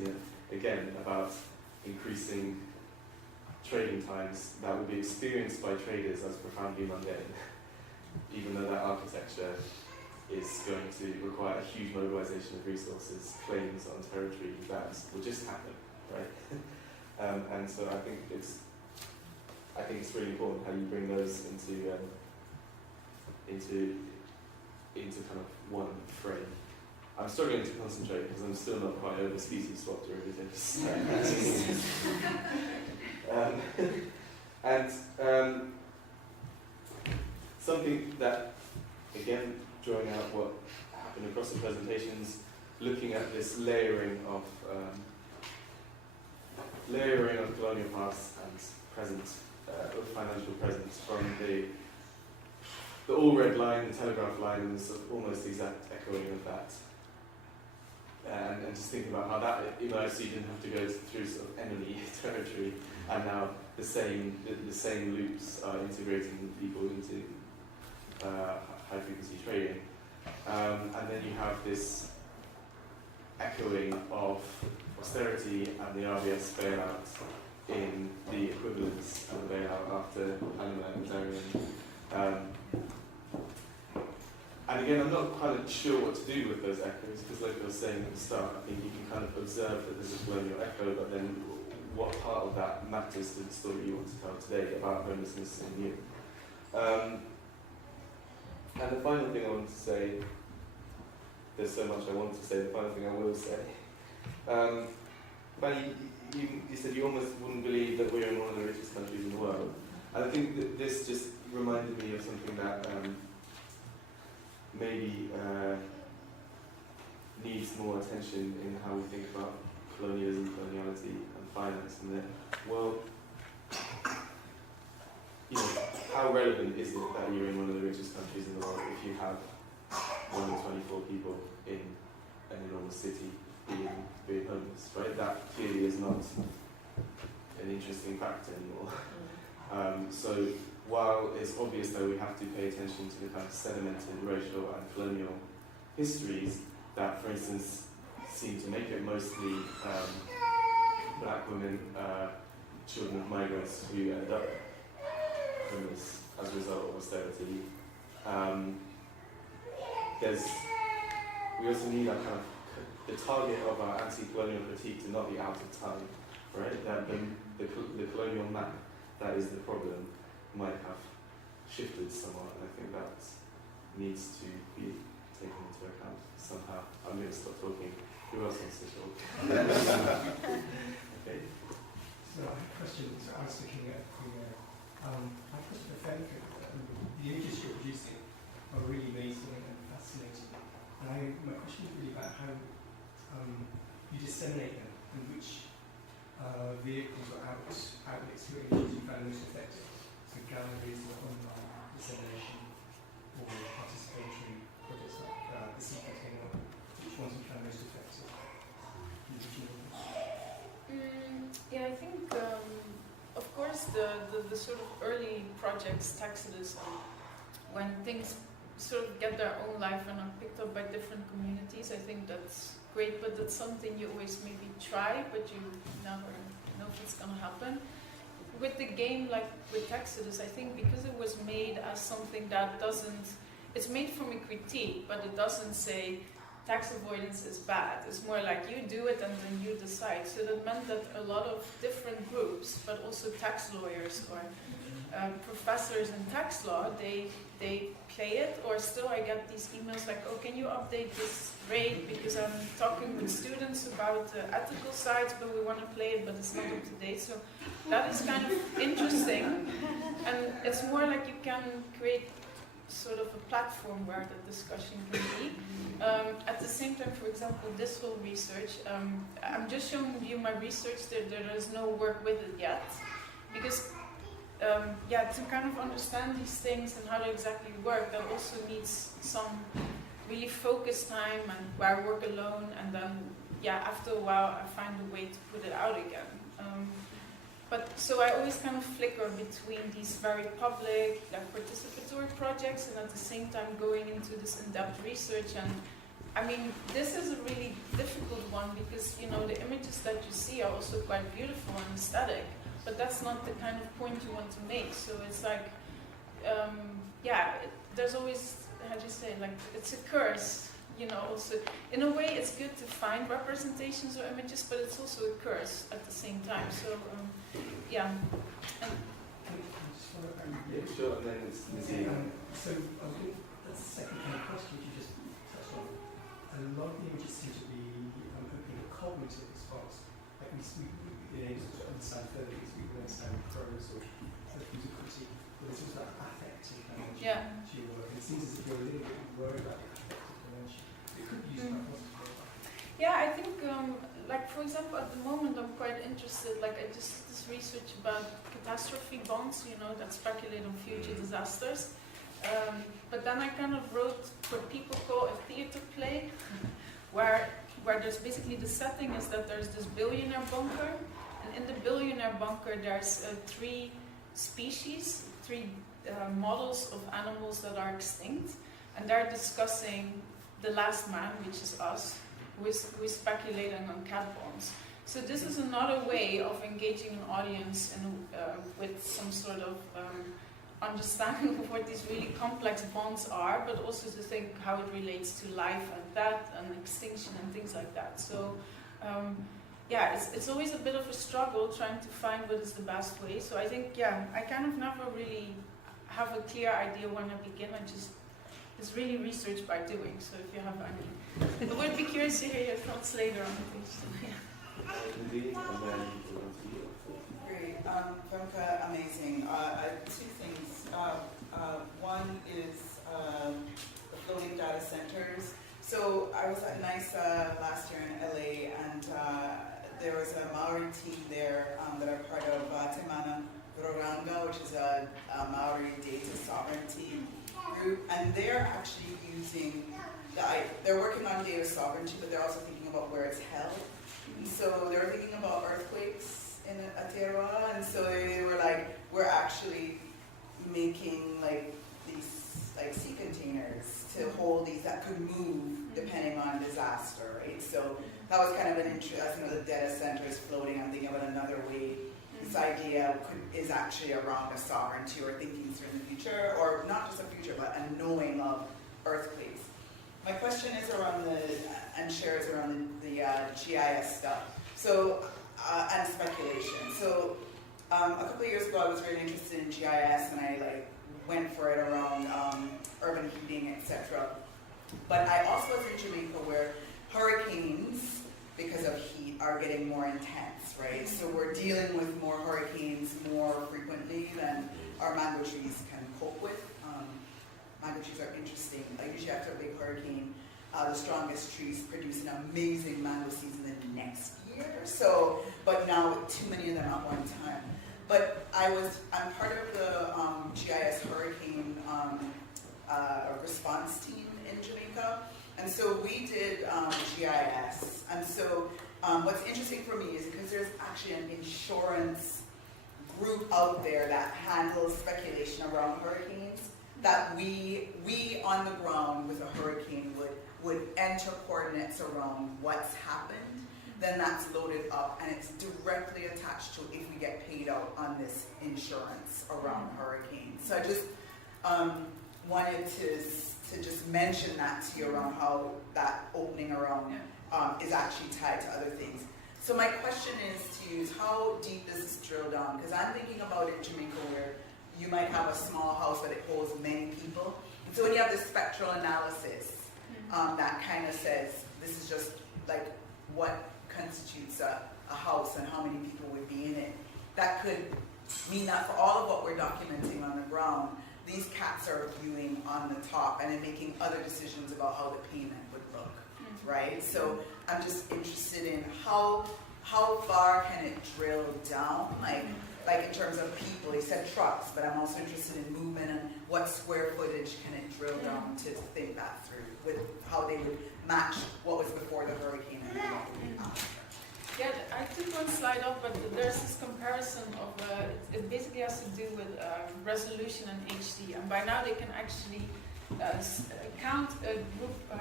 again, about increasing trading times that will be experienced by traders as profoundly mundane, even though that architecture is going to require a huge mobilization of resources, claims on territory that will just happen, right? And so I think it's really important how you bring those into kind of one frame. I'm struggling to concentrate because I'm still not quite over species swap derivatives. Something that, again, drawing out what happened across the presentations, looking at this layering of colonial past and present, of financial presence from the all red line, the telegraph line, and the sort of almost exact echoing of that. And just think about how that, so you didn't have to go through sort of enemy territory, and now the same loops are integrating people into high frequency trading. And then you have this echoing of austerity and the RBS bailout in the equivalence of the bailout after Panama and Aotearoa. And again, I'm not quite sure what to do with those echoes, because like I was saying at the start, I think you can kind of observe that there's a colonial echo, but then what part of that matters to the story you want to tell today about homelessness in you. And the final thing I want to say, there's so much I want to say, the final thing I will say. But you said you almost wouldn't believe that we're in one of the richest countries in the world. And I think that this just reminded me of something that maybe needs more attention in how we think about colonialism, coloniality, and finance. And that, well, how relevant is it that you're in one of the richest countries in the world if you have 1 in 24 people in an enormous city being homeless, right? That clearly is not an interesting fact anymore. So while it's obvious that we have to pay attention to the kind of sedimented racial and colonial histories that, for instance, seem to make it mostly black women, children of migrants who end up homeless as a result of austerity. We also need a kind of the target of our anti-colonial critique to not be out of time, right? That the colonial map that is the problem might have shifted somewhat, and I think that needs to be taken into account somehow. I'm going to stop talking. Who else wants to talk? Okay. So I have a question. So I was looking at my question for Fenke. The images you're producing are the sort of early projects, Taxodus, when things sort of get their own life and are picked up by different communities, I think that's great, but that's something you always maybe try, but you never know if it's going to happen. With the game, like with Taxodus, I think because it was made as something that doesn't, it's made from a critique, but it doesn't say tax avoidance is bad. It's more like you do it and then you decide. So that meant that a lot of different groups, but also tax lawyers or professors in tax law, they play it, or still I get these emails like, oh, can you update this rate because I'm talking with students about the ethical sides, but we want to play it, but it's not up to date. So that is kind of interesting, and it's more like you can create sort of a platform where the discussion can be. At the same time, for example, this whole research, I'm just showing you my research, there is no work with it yet, because to kind of understand these things and how they exactly work, that also needs some really focused time, and where I work alone, and then after a while I find a way to put it out again. But so I always kind of flicker between these very public, like participatory projects, and at the same time going into this in-depth research. And I mean, this is a really difficult one because, you know, the images that you see are also quite beautiful and aesthetic, but that's not the kind of point you want to make. So it's like, there's always, how do you say, like, it's a curse. You know, also, in a way, it's good to find representations or images, but it's also a curse at the same time. So, Can I just follow up? Yeah, sure, and then it's Nadine. So I was going, that's the second kind of question you just touched on. A lot of the images seem to be opening a cognitive response. Like we able to understand further because we can understand prose or music critique, but it's also that affective dimension to your work. And it seems as if you're a little bit worried about the affective dimension. It could be used quite positively. Yeah, I think, like for example, at the moment I'm quite interested, like I just did this research about catastrophe bonds, you know, that speculate on future disasters. But then I kind of wrote what people call a theater play, where there's basically the setting is that there's this billionaire bunker, and in the billionaire bunker there's three species, three models of animals that are extinct, and they're discussing the last man, which is us, who is speculating on cat bonds. So this is another way of engaging an audience with some sort of understanding of what these really complex bonds are, but also to think how it relates to life and death and extinction and things like that. So it's always a bit of a struggle trying to find what is the best way. So I think, I kind of never really have a clear idea when I begin. It's really research by doing. So if you have any, I would be curious to hear your thoughts later on. Nadine, and then we'll go to you. Great. Femke, amazing. Two things. One is the floating data centers. So I was at NICE last year in LA, and there was a Maori team there that are part of Temana Roranga, which is a Maori data sovereignty group, and they're actually using they're working on data sovereignty, but they're also thinking about where it's held. So they're thinking about earthquakes in Aotearoa, and so they were like, we're actually making like these like sea containers to hold these that could move depending on disaster, right? So that was kind of an interest. You know, the data centers floating. I'm thinking about another way this idea is actually around a sovereignty or thinking through in the future, or not just a future, but a knowing of earthquakes. My question is around and shares around the GIS stuff. So, and speculation. So, a couple of years ago, I was really interested in GIS, and I went for it around urban heating, etc. But I also was in Jamaica, where hurricanes, because of heat, are getting more intense, right? So we're dealing with more hurricanes more frequently than our mango trees can cope with. Mango trees are interesting. Like usually after a big hurricane, the strongest trees produce an amazing mango season the next year. So, but now too many of them at one time. But I'm part of the GIS hurricane response team in Jamaica, and so we did GIS. And so what's interesting for me is because there's actually an insurance group out there that handles speculation around hurricanes, that we on the ground with a hurricane would enter coordinates around what's happened, then that's loaded up and it's directly attached to if we get paid out on this insurance around hurricanes. So I just wanted to just mention that to you around how that opening around is actually tied to other things. So my question is to you is how deep does this drill down? Because I'm thinking about in Jamaica where you might have a small house but it holds many people. And so when you have the spectral analysis that kind of says this is just like what constitutes a house and how many people would be in it, that could mean that for all of what we're documenting on the ground, these cats are viewing on the top and then making other decisions about how the payment would look, right? So I'm just interested in how far can it drill down, like in terms of people. You said trucks, but I'm also interested in movement and what square footage can it drill down to think that through with how they would match what was before the hurricane and then what would be after. Yeah, I took one slide off, but there's this comparison of, it basically has to do with resolution and HD, and by now they can actually count a group, a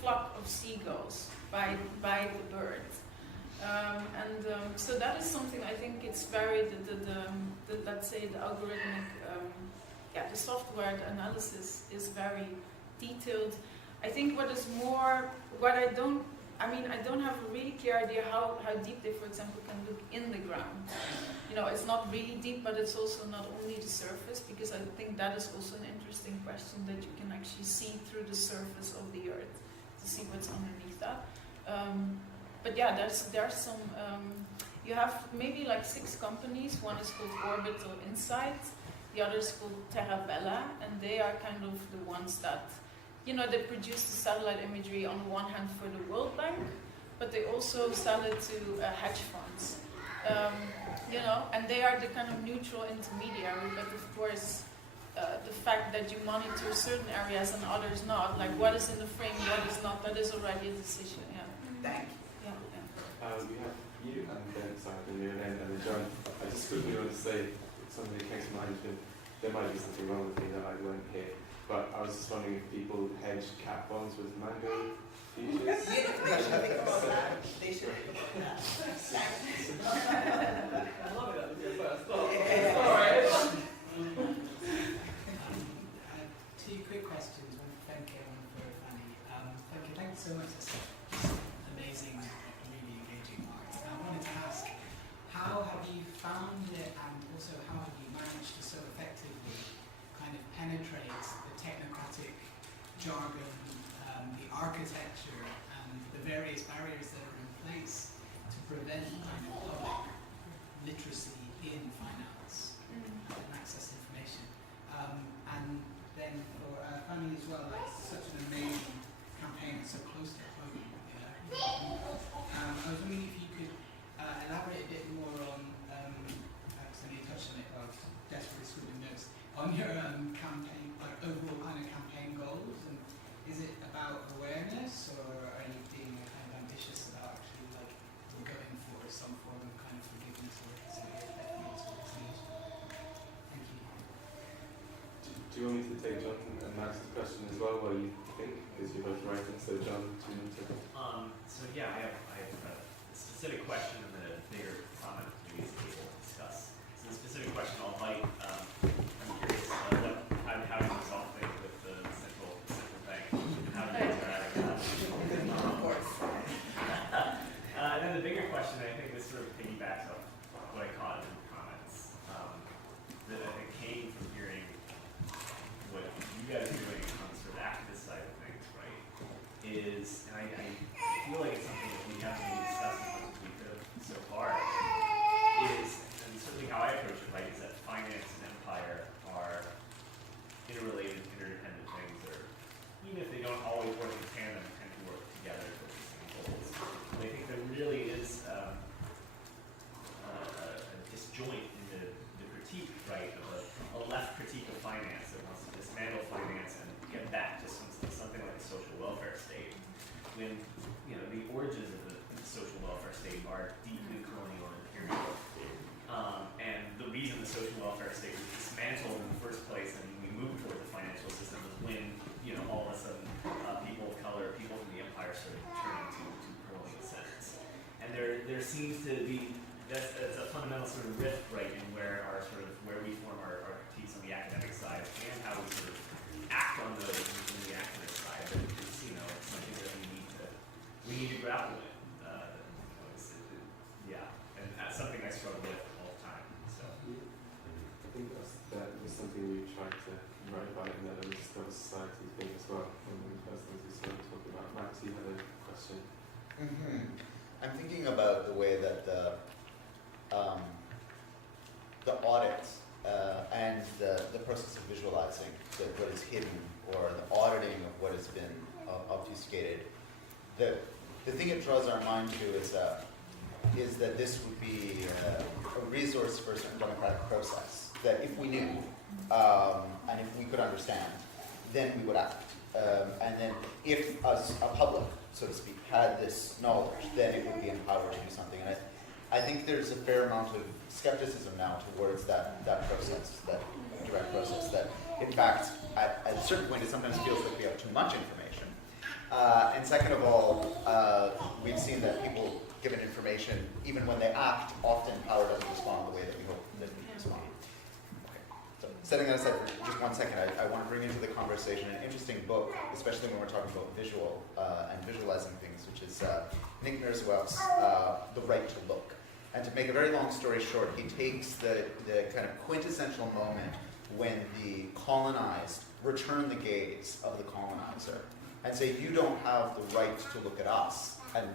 flock of seagulls by the bird. So that is something I think it's very, let's say the algorithmic, the software analysis is very detailed. I think what is more, I don't have a really clear idea how deep they, for example, can look in the ground. You know, it's not really deep, but it's also not only the surface, because I think that is also an interesting question, that you can actually see through the surface of the earth to see what's underneath that. But yeah, there's some, you have maybe like 6 companies. One is called Orbital Insight, the other is called Terabella, and they are kind of the ones that, you know, they produce the satellite imagery on the one hand for the World Bank, but they also sell it to hedge funds. You know, and they are the kind of neutral intermediary, but of course, the fact that you monitor certain areas and others not, like what is in the frame, what is not, that is already a decision, yeah. Thank you. We have you and then Simon and then John. I just quickly want to say something that came to mind, and there might be something wrong with me that I won't hear. But I was just wondering if people hedge cat bonds with mango futures. They should think about that. They should think about that. I love it that was your first thought. Sorry. 2 quick questions, one for Femke and one for Fanny. Femke, thank you so much. That's amazing, really engaging art. I wanted to ask, how have you found it, and also how have you managed to so effectively kind of penetrate the technocratic jargon, the architecture, and the various barriers that are in place to prevent kind of public literacy in finance and access to information? And then for Fanny as well, like such an amazing campaign, so close to home. I was wondering if you could elaborate a bit more on, because I know you touched on it, I was desperately scribbling notes, on your campaign, like overall kind of campaign goals, and is it about awareness, or are you being kind of ambitious about actually like going for some form of kind of forgiveness or reconciliation? Thank you. Do you want me to take John and Max's question as well while you think? Because you're both writing, so John, do you want to? So yeah, I have a specific question and then a bigger comment maybe as people discuss. So the specific question I'll invite, I'm curious how you resolve things with the central bank, and how do you interact with that? Of course. And then the bigger question, I think this sort of piggybacks off what I caught in the comments, that it came from hearing what you guys are doing on the sort of activist side of things, right, is, and I feel like it's something that we haven't really discussed as much as we could so far, is, and certainly how I approach it, right, is that finance and empire are interrelated, interdependent things, or even if they don't always work in tandem, tend to work together towards the same goals. And I think there really is a disjoint in the critique, right, of a left critique of finance that wants to dismantle finance and get back to something like a social welfare state. When, you know, the origins of the social welfare state are deeply colonial and imperial. And the reason reason the social welfare state was dismantled in the first place and we moved toward the financial system was when, all of a sudden, people of color, people from the empire started turning to colonial centers. And there seems to be, that's a fundamental sort of rift, right, in where we form our critiques on the academic side and how we sort of act on those in the activist side. But it's, it's something that we need to grapple with. And that's something I struggle with all the time. So I think that was something we tried to write about in that Discover Society thing as well. One of the first things we started talking about. Max, you had a question. I'm thinking about the way that the audit and the process of visualizing what is hidden, or the auditing of what has been obfuscated. The thing it draws our mind to is that this would be a resource for a certain democratic process, that if we knew and if we could understand, then we would act. And then if us, a public, so to speak, had this knowledge, then it would be empowered to do something. And I think there's a fair amount of skepticism now towards that process, that direct process, that in fact, at a certain point, it sometimes feels like we have too much information. And second of all, we've seen that people given information, even when they act, often power doesn't respond the way that we hope that we respond. Okay. So setting that aside for just 1 second, I want to bring into the conversation an interesting book, especially when we're talking about visual and visualizing things, which is Nick Mirzuev's The Right to Look. And to make a very long story short, he takes the kind of quintessential moment when the colonized return the gaze of the colonizer and say, you don't have the right to look at us and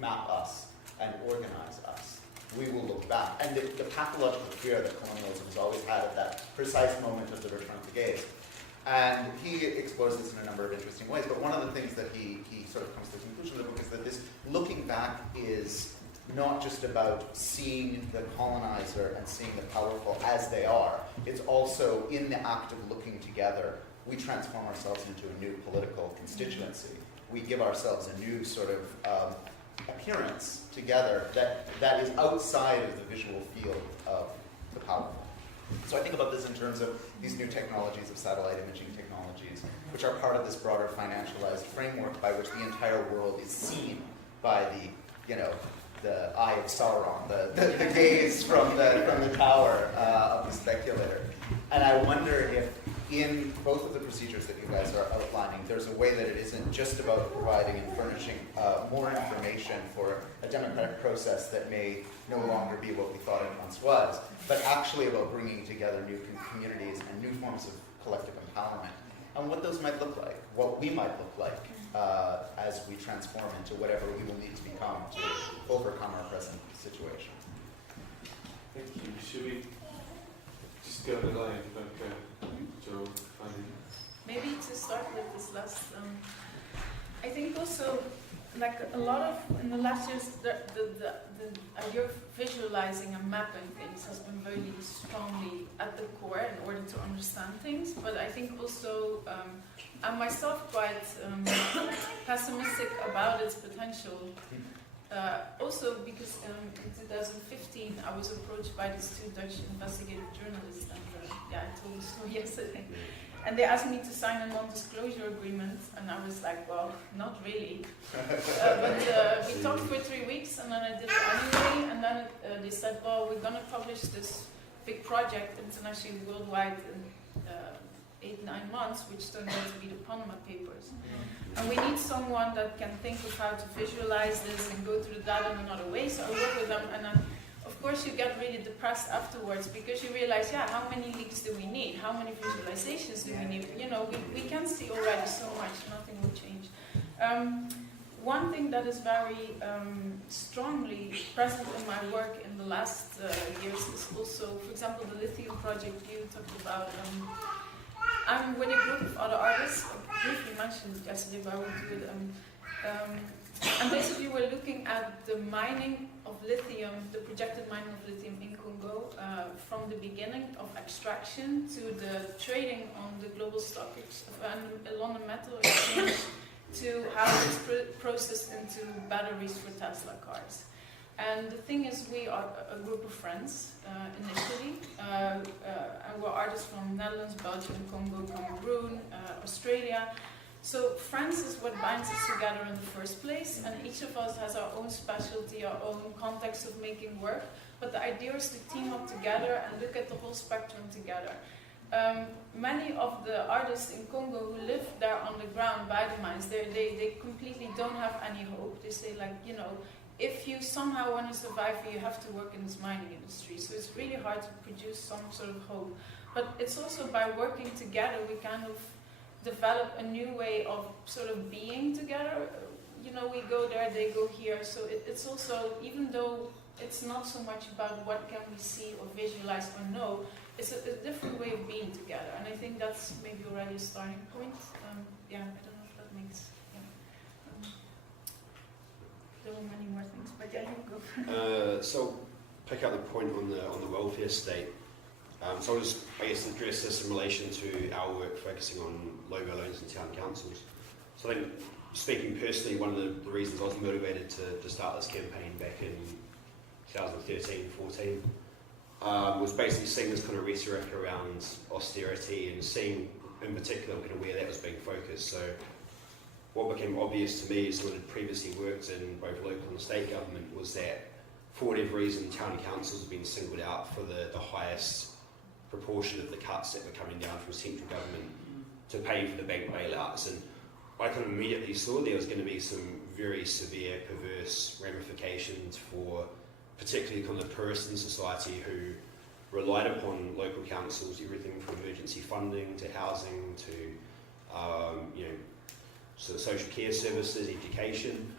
map us and organize us. We will look back. And the pathological fear that colonialism has always had at that precise moment of the return of the gaze. And he explores this in a number of interesting ways, but one of the things that he sort of comes to the conclusion of the book is that this looking back is not just about seeing the colonizer and seeing the powerful as they are. It's also in the act of looking together, we transform ourselves into a new political constituency. We give ourselves a new sort of appearance together that is outside of the visual field of the powerful. So I think about this in terms of these new technologies of satellite imaging technologies, which are part of this broader financialized framework by which the entire world is seen by the eye of Sauron, the gaze from the tower of the speculator. And I wonder if in both of the procedures that you guys are outlining, there's a way that it isn't just about providing and furnishing more information for a democratic process that may no longer be what we thought it once was, but actually about bringing together new communities and new forms of collective empowerment, and what those might look like, what we might look like as we transform into whatever we will need to become to overcome our present situation. Thank you. Should we just go the line, Joe? Maybe to start with this last, I think also, like a lot of, in the last years, the idea of visualizing and mapping things has been very strongly at the core in order to understand things, but I think also, I'm myself quite pessimistic about its potential. Also because in 2015 I was approached by these two Dutch investigative journalists, and I told the story yesterday, and they asked me to sign a non-disclosure agreement, and I was like, well, not really. But we talked for 3 weeks, and then I did it anyway, and then they said, well, we're going to publish this big project internationally, worldwide, in 8-9 months, which turned out to be the Panama Papers. And we need someone that can think of how to visualize this and go through the data in another way. So I work with them, and then, of course, you get really depressed afterwards because you realize, how many leaks do we need? How many visualizations do we need? We can see already so much, nothing will change. One thing that is very strongly present in my work in the last years is also, for example, the lithium project you talked about. I'm with a group of other artists, I briefly mentioned it yesterday, but I will do it. And basically we're looking at the mining of lithium, the projected mining of lithium in Congo, from the beginning of extraction to the trading on the global stock and London Metal Exchange, to how it's processed into batteries for Tesla cars. And the thing is, we are a group of friends initially, and we're artists from Netherlands, Belgium, Congo, Cameroon, Australia. So friends is what binds us together in the first place, and each of us has our own specialty, our own context of making work. But the idea is to team up together and look at the whole spectrum together. Many of the artists in Congo who live there on the ground by the mines, they completely don't have any hope. They say, like, you know, if you somehow want to survive, you have to work in this mining industry. So it's really hard to produce some sort of hope. But it's also by working together, we kind of develop a new way of sort of being together. You know, we go there, they go here. So it's also, even though it's not so much about what can we see or visualize or know, it's a different way of being together. And I think that's maybe already a starting point. Yeah, I don't know if that makes, yeah. There were many more things, but yeah, you go. So pick up the point on the welfare state. So I'll just, I guess, address this in relation to our work focusing on logo loans and town councils. So I think, speaking personally, one of the reasons I was motivated to start this campaign back in 2013-14 was basically seeing this kind of rhetoric around austerity and seeing in particular kind of where that was being focused. So what became obvious to me as someone who had previously worked in both local and state government was that for whatever reason town councils have been singled out for the highest proportion of the cuts that were coming down from central government to pay for the bank bailouts. And I kind of immediately saw there was going to be some very severe perverse ramifications for particularly kind of the poorest in society who relied upon local councils, everything from emergency funding to housing to you know, sort of social care services, education.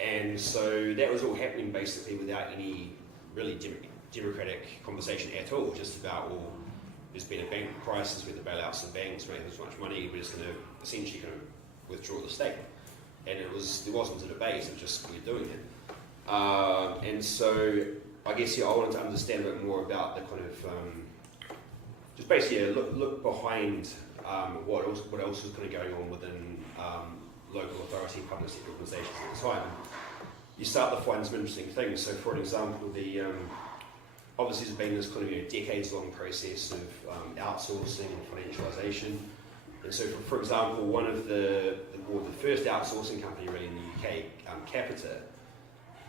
And so that was all happening basically without any really democratic conversation at all, just about, well, there's been a bank crisis with the bailouts of banks, we don't have as much money, we're just going to essentially kind of withdraw the state. And there wasn't a debate, it was just we're doing it. And so I guess I wanted to understand a bit more about the kind of just basically look behind what else was kind of going on within local authority, public sector organisations at the time. You start to find some interesting things. So, for an example, obviously there's been this kind of decades-long process of outsourcing and financialisation. And so, for example, one of the first outsourcing company really in the UK, Capita,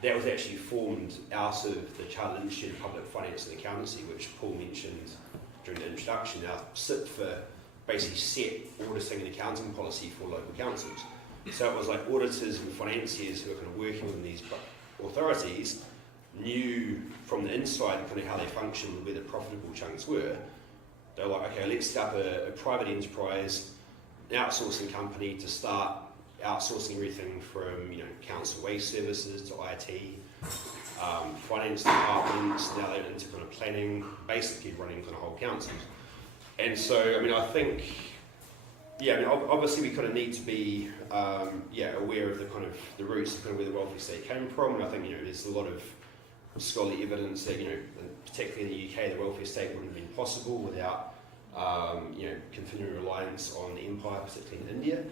that was actually formed out of the Chartered Institute of Public Finance and Accountancy, which Paul mentioned during the introduction. Now, sit for basically set auditing and accounting policy for local councils. So it was like auditors and financiers who were kind of working with these authorities knew from the inside kind of how they functioned, where the profitable chunks were. They were like, okay, let's set up a private enterprise, an outsourcing company to start outsourcing everything from council waste services to IT, finance departments, now they're into kind of planning, basically running kind of whole councils. And so, I mean, I think, yeah, I mean, obviously we kind of need to be, aware of the kind of the roots of kind of where the welfare state came from. And I think, there's a lot of scholarly evidence that, particularly in the UK, the welfare state wouldn't have been possible without, continuing reliance on the empire, particularly in India.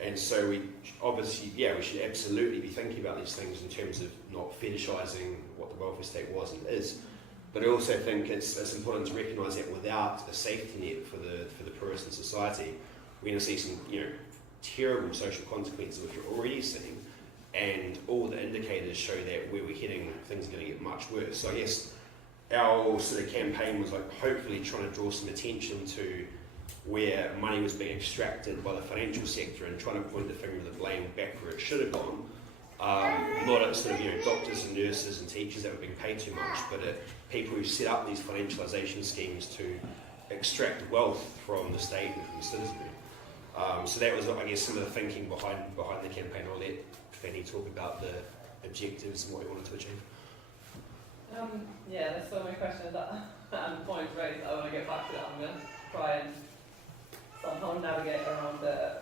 And so we obviously, we should absolutely be thinking about these things in terms of not fetishising what the welfare state was and is. But I also think it's important to recognise that without a safety net for the poorest in society, we're going to see some terrible social consequences, which we're already seeing, and all the indicators show that where we're heading, things are going to get much worse. So I guess our sort of campaign was like hopefully trying to draw some attention to where money was being extracted by the financial sector and trying to point the finger of the blame back where it should have gone. Not at sort of doctors and nurses and teachers that were being paid too much, but at people who set up these financialisation schemes to extract wealth from the state and from the citizenry. So that was, I guess, some of the thinking behind the campaign. I'll let Fanny talk about the objectives and what we wanted to achieve. There's so many questions and points raised that I want to get back to that. I'm going to try and somehow navigate around the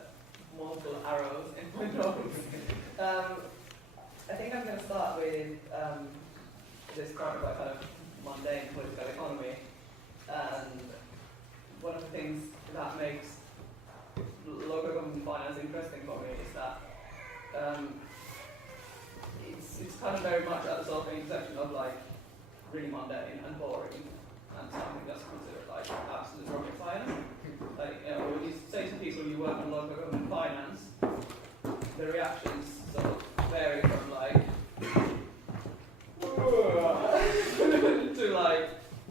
multiple arrows in my notes. I think I'm going to start with this current kind of mundane political economy. And one of the things that makes local government finance interesting for me is that it's it's kind of very much at the sort of intersection of like really mundane and boring and something that's considered like absolute rocket science. Like, you know, when you say to people you work on local government finance, the reactions sort of vary from like to like,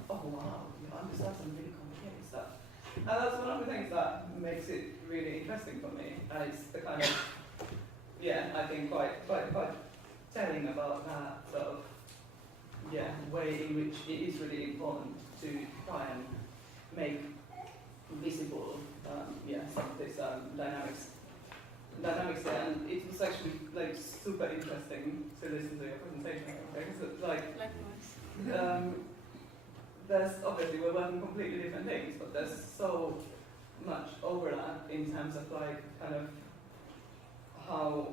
oh wow, you understand some really complicated stuff. And that's one of the things that makes it really interesting for me. It's the kind of, I think quite telling about that sort of, way in which it is really important to try and make visible, some of these dynamics there. And it was actually like super interesting to listen to your presentation because it's like, Likewise. there's obviously we're working completely different things, but there's so much overlap in terms of like kind of how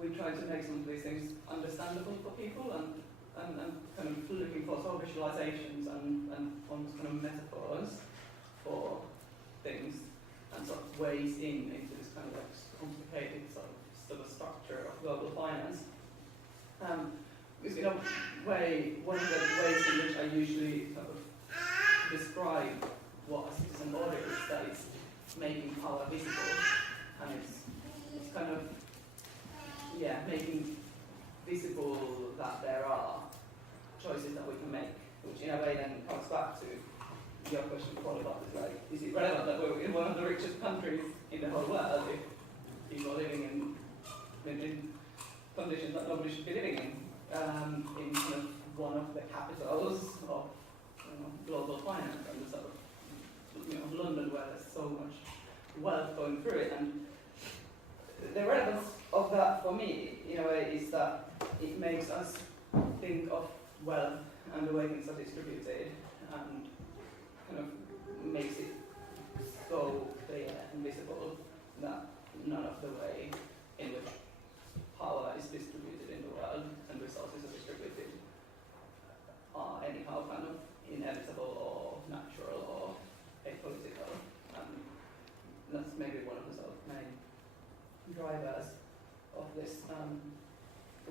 we try to make some of these things understandable for people and kind of looking for sort of visualizations and almost kind of metaphors for things and sort of ways into this kind of like complicated sort of structure of global finance. Because in a way, one of the ways in which I usually sort of describe what a citizen audit is that it's making power visible, and it's kind of making visible that there are choices that we can make, which in a way then comes back to your question before about is it relevant that we're in one of the richest countries in the whole world if people are living in conditions that nobody should be living in kind of one of the capitals of global finance and the sort of London where there's so much wealth going through it. And the relevance of that for me, in a way, is that it makes us think of wealth and the way things are distributed and kind of makes it so clear and visible that none of the way in which power is distributed in the world and resources are distributed are anyhow kind of inevitable or natural or apolitical. That's maybe one of the sort of main drivers of this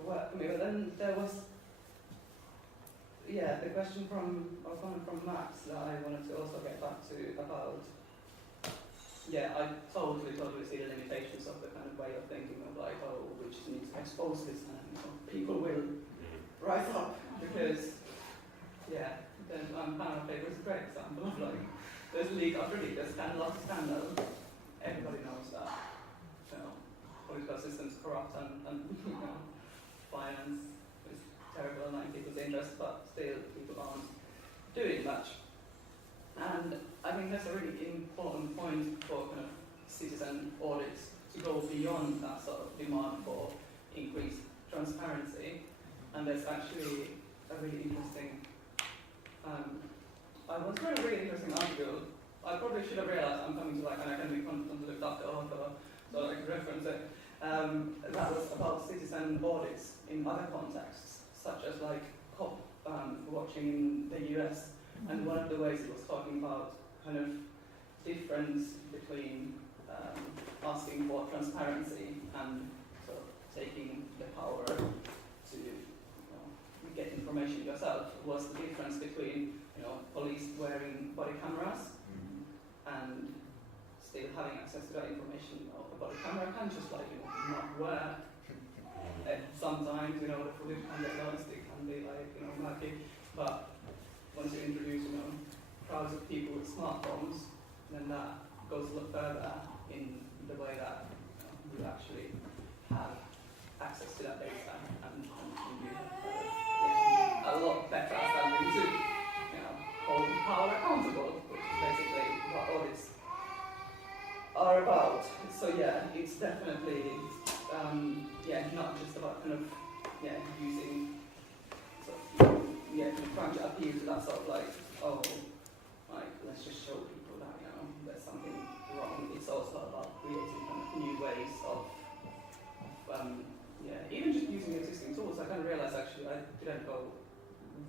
work for me. But then there was the question from Max that I wanted to also get back to about I totally see the limitations of the kind of way of thinking of like, we just need to expose this and people will rise up because then Panama paper is a great example of like there's leak after leak, there's scandal after scandal. Everybody knows that political systems corrupt and finance is terrible and in people's interests, but still people aren't doing much. And I think that's a really important point for kind of citizen audits to go beyond that sort of demand for increased transparency. And there's actually a really interesting, I once read a really interesting article. I probably should have realized I'm coming to like an academic conference to look up the author, so I could reference it. That was about citizen audits in other contexts, such as like COP watching in the US. And one of the ways it was talking about kind of difference between asking for transparency and sort of taking the power to get information yourself was the difference between police wearing body cameras and still having access to that information. A body camera can just like not work. And sometimes the footage can get lost, it can be like murky, but once you introduce, crowds of people with smartphones, then that goes a lot further in the way that you actually have access to that data and you have a lot better understanding to hold power accountable, which is basically what audits are about. So it's definitely not just about kind of using trying to appeal to that sort of like, let's just show people that, there's something wrong. It's also about creating kind of new ways of even just using existing tools. I kind of realized actually I didn't go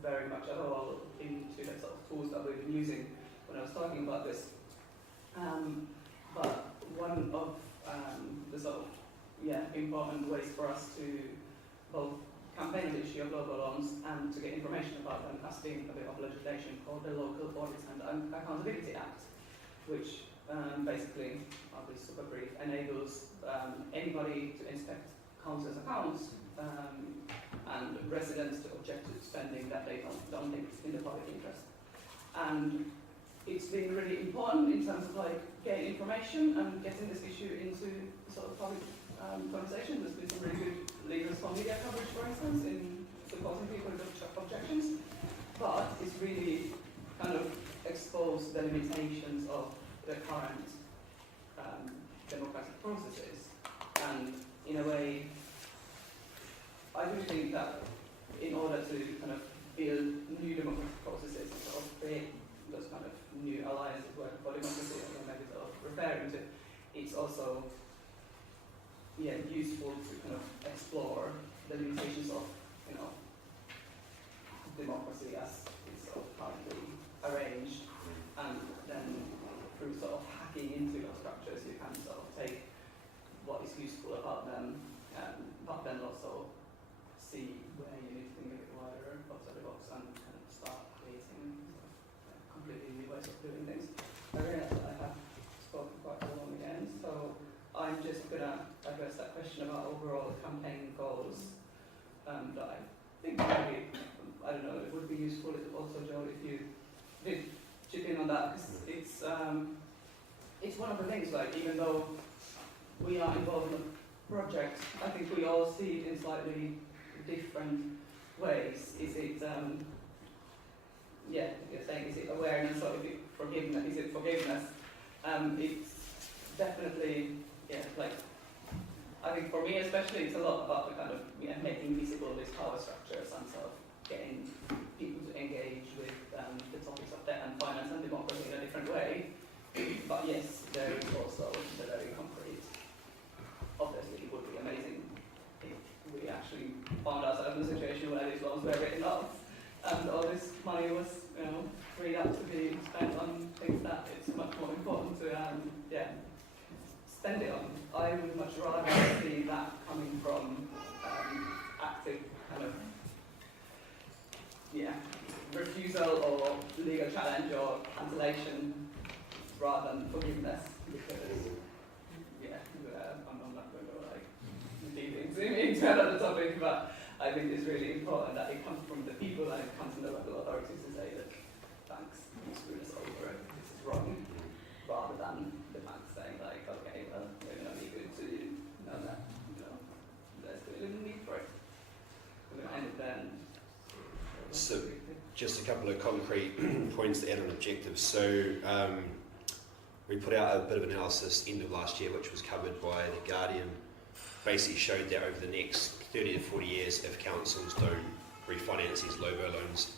very much at all into the sort of tools that we've been using when I was talking about this. But one of the sort of important ways for us to both campaign on the issue of local loans and to get information about them, has been a bit of legislation called the Local Audit and Accountability Act, which basically, I'll be super brief, enables anybody to inspect council's accounts and residents to object to spending that they don't think is in the public interest. And it's been really important in terms of like getting information and getting this issue into sort of public conversation. There's been some really good legal response media coverage, for instance, in supporting people with objections. But it's really kind of exposed the limitations of the current democratic processes. And in a way, I do think that in order to kind of build new democratic processes and sort of create those kind of new alliances for democracy, as I'm maybe sort of referring to, it's also useful to kind of explore the limitations of, you know, democracy as it's sort of currently arranged, and then through sort of hacking into those structures, you can sort of take what is useful about them, but then also see where you need to think a bit wider outside the box and kind of start creating sort of completely new ways of doing things. I realize that I have spoken quite long again, so I'm just going to address that question about overall campaign goals that I think maybe, I don't know, it would be useful also, Joe, if you did chip in on that, because it's one of the things, like, even though we are involved in a project, I think we all see it in slightly different ways. Is it, you're saying, is it awareness or is it forgiveness? Is it forgiveness? It's definitely, like, I think for me especially, it's a lot about the kind of, making visible these power structures and sort of getting people to engage with the topics of debt and finance and democracy in a different way. But yes, there is also the very concrete. Obviously, it would be amazing if we actually found ourselves in a situation where these loans were written off and all this money was, freed up to be spent on things that it's much more important to, spend it on. I would much rather see that coming from active kind of, refusal or legal challenge or cancellation rather than forgiveness, because I'm not going to like deep into another topic, but I think it's really important that it comes from the people and it comes from the local authorities to say that thanks, you screwed us over, this is wrong, rather than the bank saying like, okay, well, we're going to be good to know that, there's a little need for it. We're going to end it then. So, just a couple of concrete points to add on objectives. So, we put out a bit of analysis end of last year, which was covered by The Guardian. Basically showed that over the next 30 to 40 years, if councils don't refinance these LOBO loans,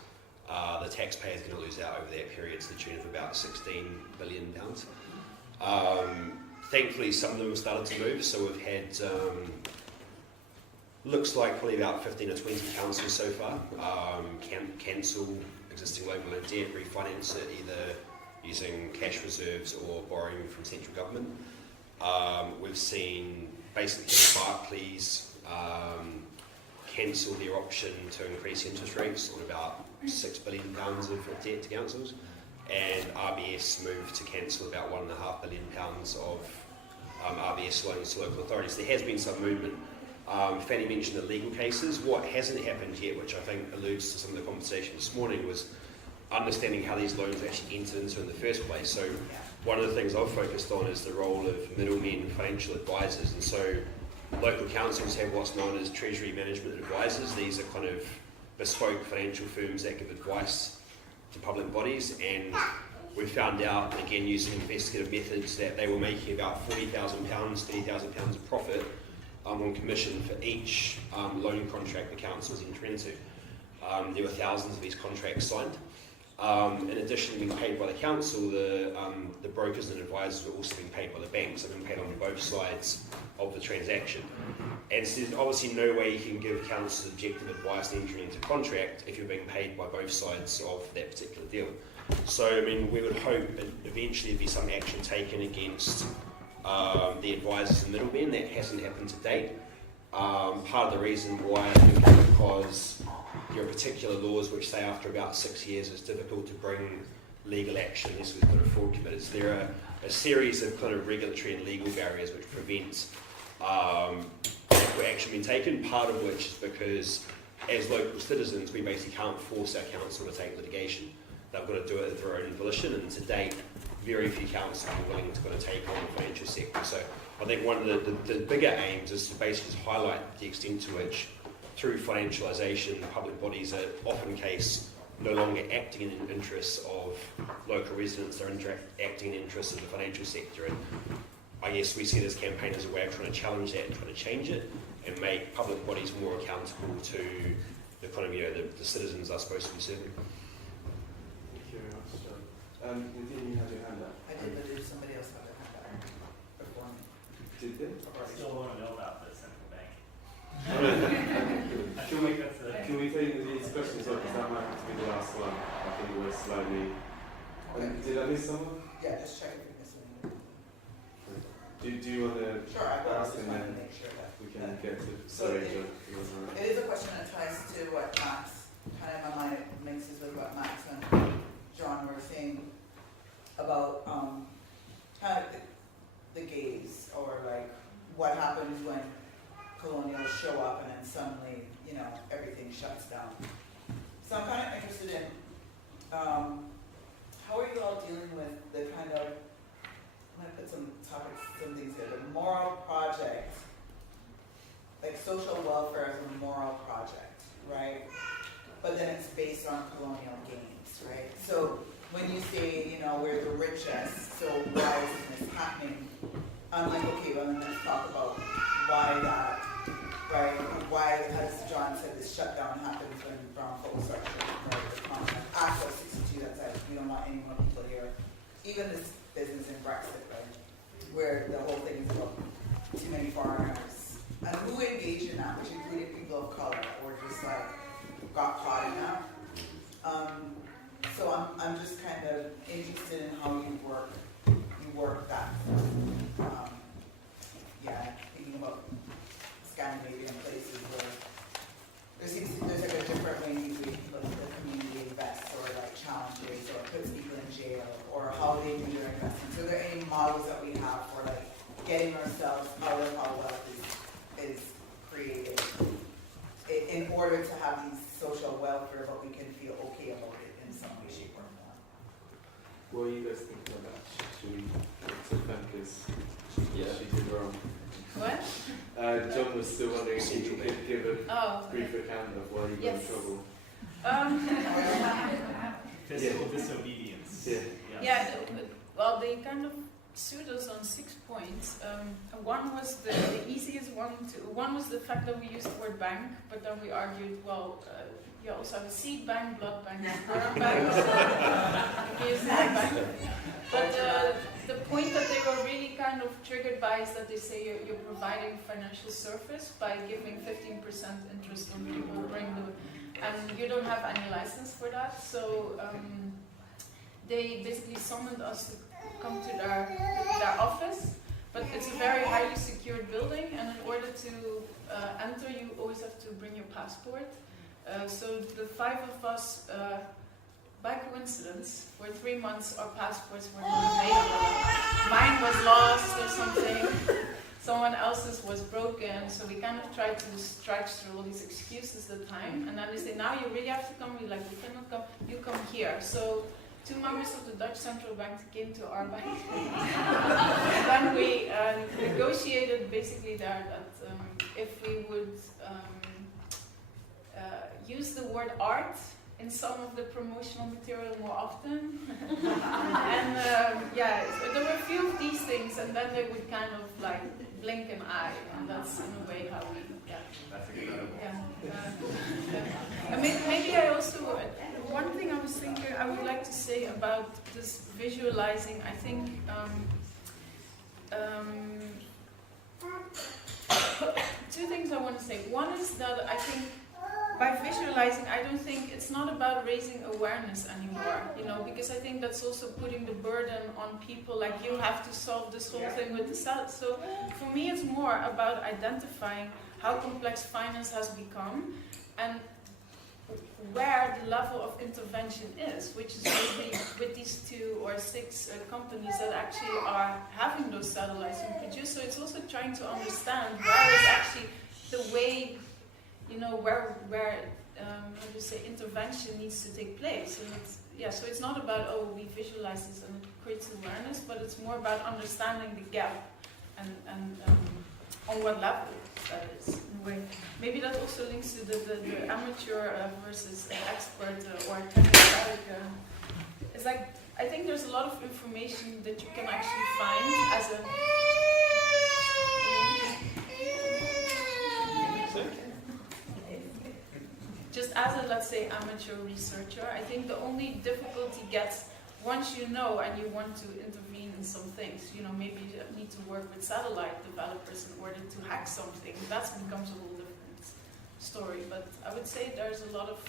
the taxpayer is going to lose out over that period to the tune of about £16 billion. Thankfully, some of them have started to move, so we've had, looks like probably about 15 or 20 councils so far cancel existing local loan debt, refinance it either using cash reserves or borrowing from central government. We've seen basically Barclays cancel their option to increase interest rates on about £6 billion of debt to councils, and RBS moved to cancel about £1.5 billion of RBS loans to local authorities. There has been some movement. Fanny mentioned the legal cases. What hasn't happened yet, which I think alludes to some of the conversation this morning, was understanding how these loans actually entered into in the first place. So one of the things I've focused on is the role of middlemen, financial advisors, and so local councils have what's known as treasury management advisors. These are kind of bespoke financial firms that give advice to public bodies, and we found out, again using investigative methods, that they were making about £40,000, £30,000 of profit on commission for each loan contract the councils enter into. There were thousands of these contracts signed. In addition to being paid by the council, the brokers and advisors were also being paid by the banks and being paid on both sides of the transaction. And so there's obviously no way you can give council objective advice entering into a contract if you're being paid by both sides of that particular deal. So, I mean, we would hope that eventually there'd be some action taken against the advisors and middlemen. That hasn't happened to date. Part of the reason why I think is because there are particular laws which say after about 6 years it's difficult to bring legal action unless we've got a fraud committed. So there are a series of kind of regulatory and legal barriers which prevent action being taken, part of which is because as local citizens we basically can't force our council to take litigation. They've got to do it of their own volition, and to date very few councils are willing to kind of take on the financial sector. So I think one of the bigger aims is to basically just highlight the extent to which through financialisation public bodies are often case no longer acting in the interests of local residents, they're acting in the interests of the financial sector. And I guess we see this campaign as a way of trying to challenge that and trying to change it and make public bodies more accountable to the kind of, the citizens are supposed to be serving. Thank you very much, John. Nadine, you had your hand up. I did, but did somebody else have their hand up before me? Did they? I still want to know about the central bank. Can we take these questions up, because that might have to be the last one. I think we're slightly... did I miss someone? Yeah, just check if you're missing anything. Do you want to Sure, I ask just and wanted to then make sure that. we can get to... So Sorry, it- John. It is a question that ties to what Max, kind of in my mind, it mixes with what Max and John were saying about kind of the gaze, or like what happens when colonials show up and then suddenly, everything shuts down. So I'm kind of interested in how are you all dealing with the kind of, I'm going to put some topics, some things here, the moral project, like social welfare as a moral project, right? But then it's based on colonial gains, right? So when you say, we're the richest, so why isn't this happening? I'm like, okay, well then let's talk about why that, right? Why, as John said, this shutdown happens when brown folks start right? The Common Act of 62 that says we don't want any more people here. Even this business in Brexit, right? Where the whole thing is about too many foreigners. And who engaged in that, which included people of color, or just like got caught in that. So I'm just kind of interested in how you work that. Thinking about Scandinavian places where there's like a different way you do the community invests, or like challenges, or puts people in jail, or how they do their investments. So are there any models that we have for like getting ourselves out of how wealth is created in order to have these social welfare, but we can feel okay about it in some way, shape, or form? What are you guys thinking about? Should we get to Becca's? Yeah. She did wrong. What? John was still wondering if you could give a brief account of why you got in Yes. trouble. Physical disobedience. Yeah, well, they kind of sued us on 6 points. One was the easiest one. One was the fact that we used the word bank, but then we argued, well, you also have a seed bank, blood bank, sperm bank. You use that bank. But the point that they were really kind of triggered by is that they say you're providing financial service by giving 15% interest when people bring and you don't have any license for that. So they basically summoned us to come to their office, but it's a very highly secured building, and in order to enter you always have to bring your passport. So the 5 of us, by coincidence, for 3 months our passports were not available. Mine was lost or something, someone else's was broken, so we kind of tried to stretch through all these excuses at the time, and then they say, now you really have to come. We're like, we cannot come, you come here. So 2 members of the Dutch Central Bank came to our bank. And then we negotiated basically there that if we would use the word art in some of the promotional material more often. And there were a few of these things, and then they would kind of like blink an eye, and that's in a way how we, That's a good one. And maybe I also, one thing I was thinking I would like to say about this visualizing, I think two things I want to say. One is that I think by visualizing, I don't think it's not about raising awareness anymore, because I think that's also putting the burden on people, like you have to solve this whole thing with the self. So for me, it's more about identifying how complex finance has become, and where the level of intervention is, which is maybe with these 2 or 6 companies that actually are having those satellites and produce. So it's also trying to understand where is actually the way, where how do you say, intervention needs to take place. And so it's not about, oh, we visualize this and it creates awareness, but it's more about understanding the gap and on what level that is, in a way. Maybe that also links to the amateur versus expert or technocratic. It's like, I think there's a lot of information that you can actually find as a... Just as a, let's say, amateur researcher, I think the only difficulty gets once you know and you want to intervene in some things. Maybe you need to work with satellite developers in order to hack something. That becomes a whole different story. But I would say there's a lot of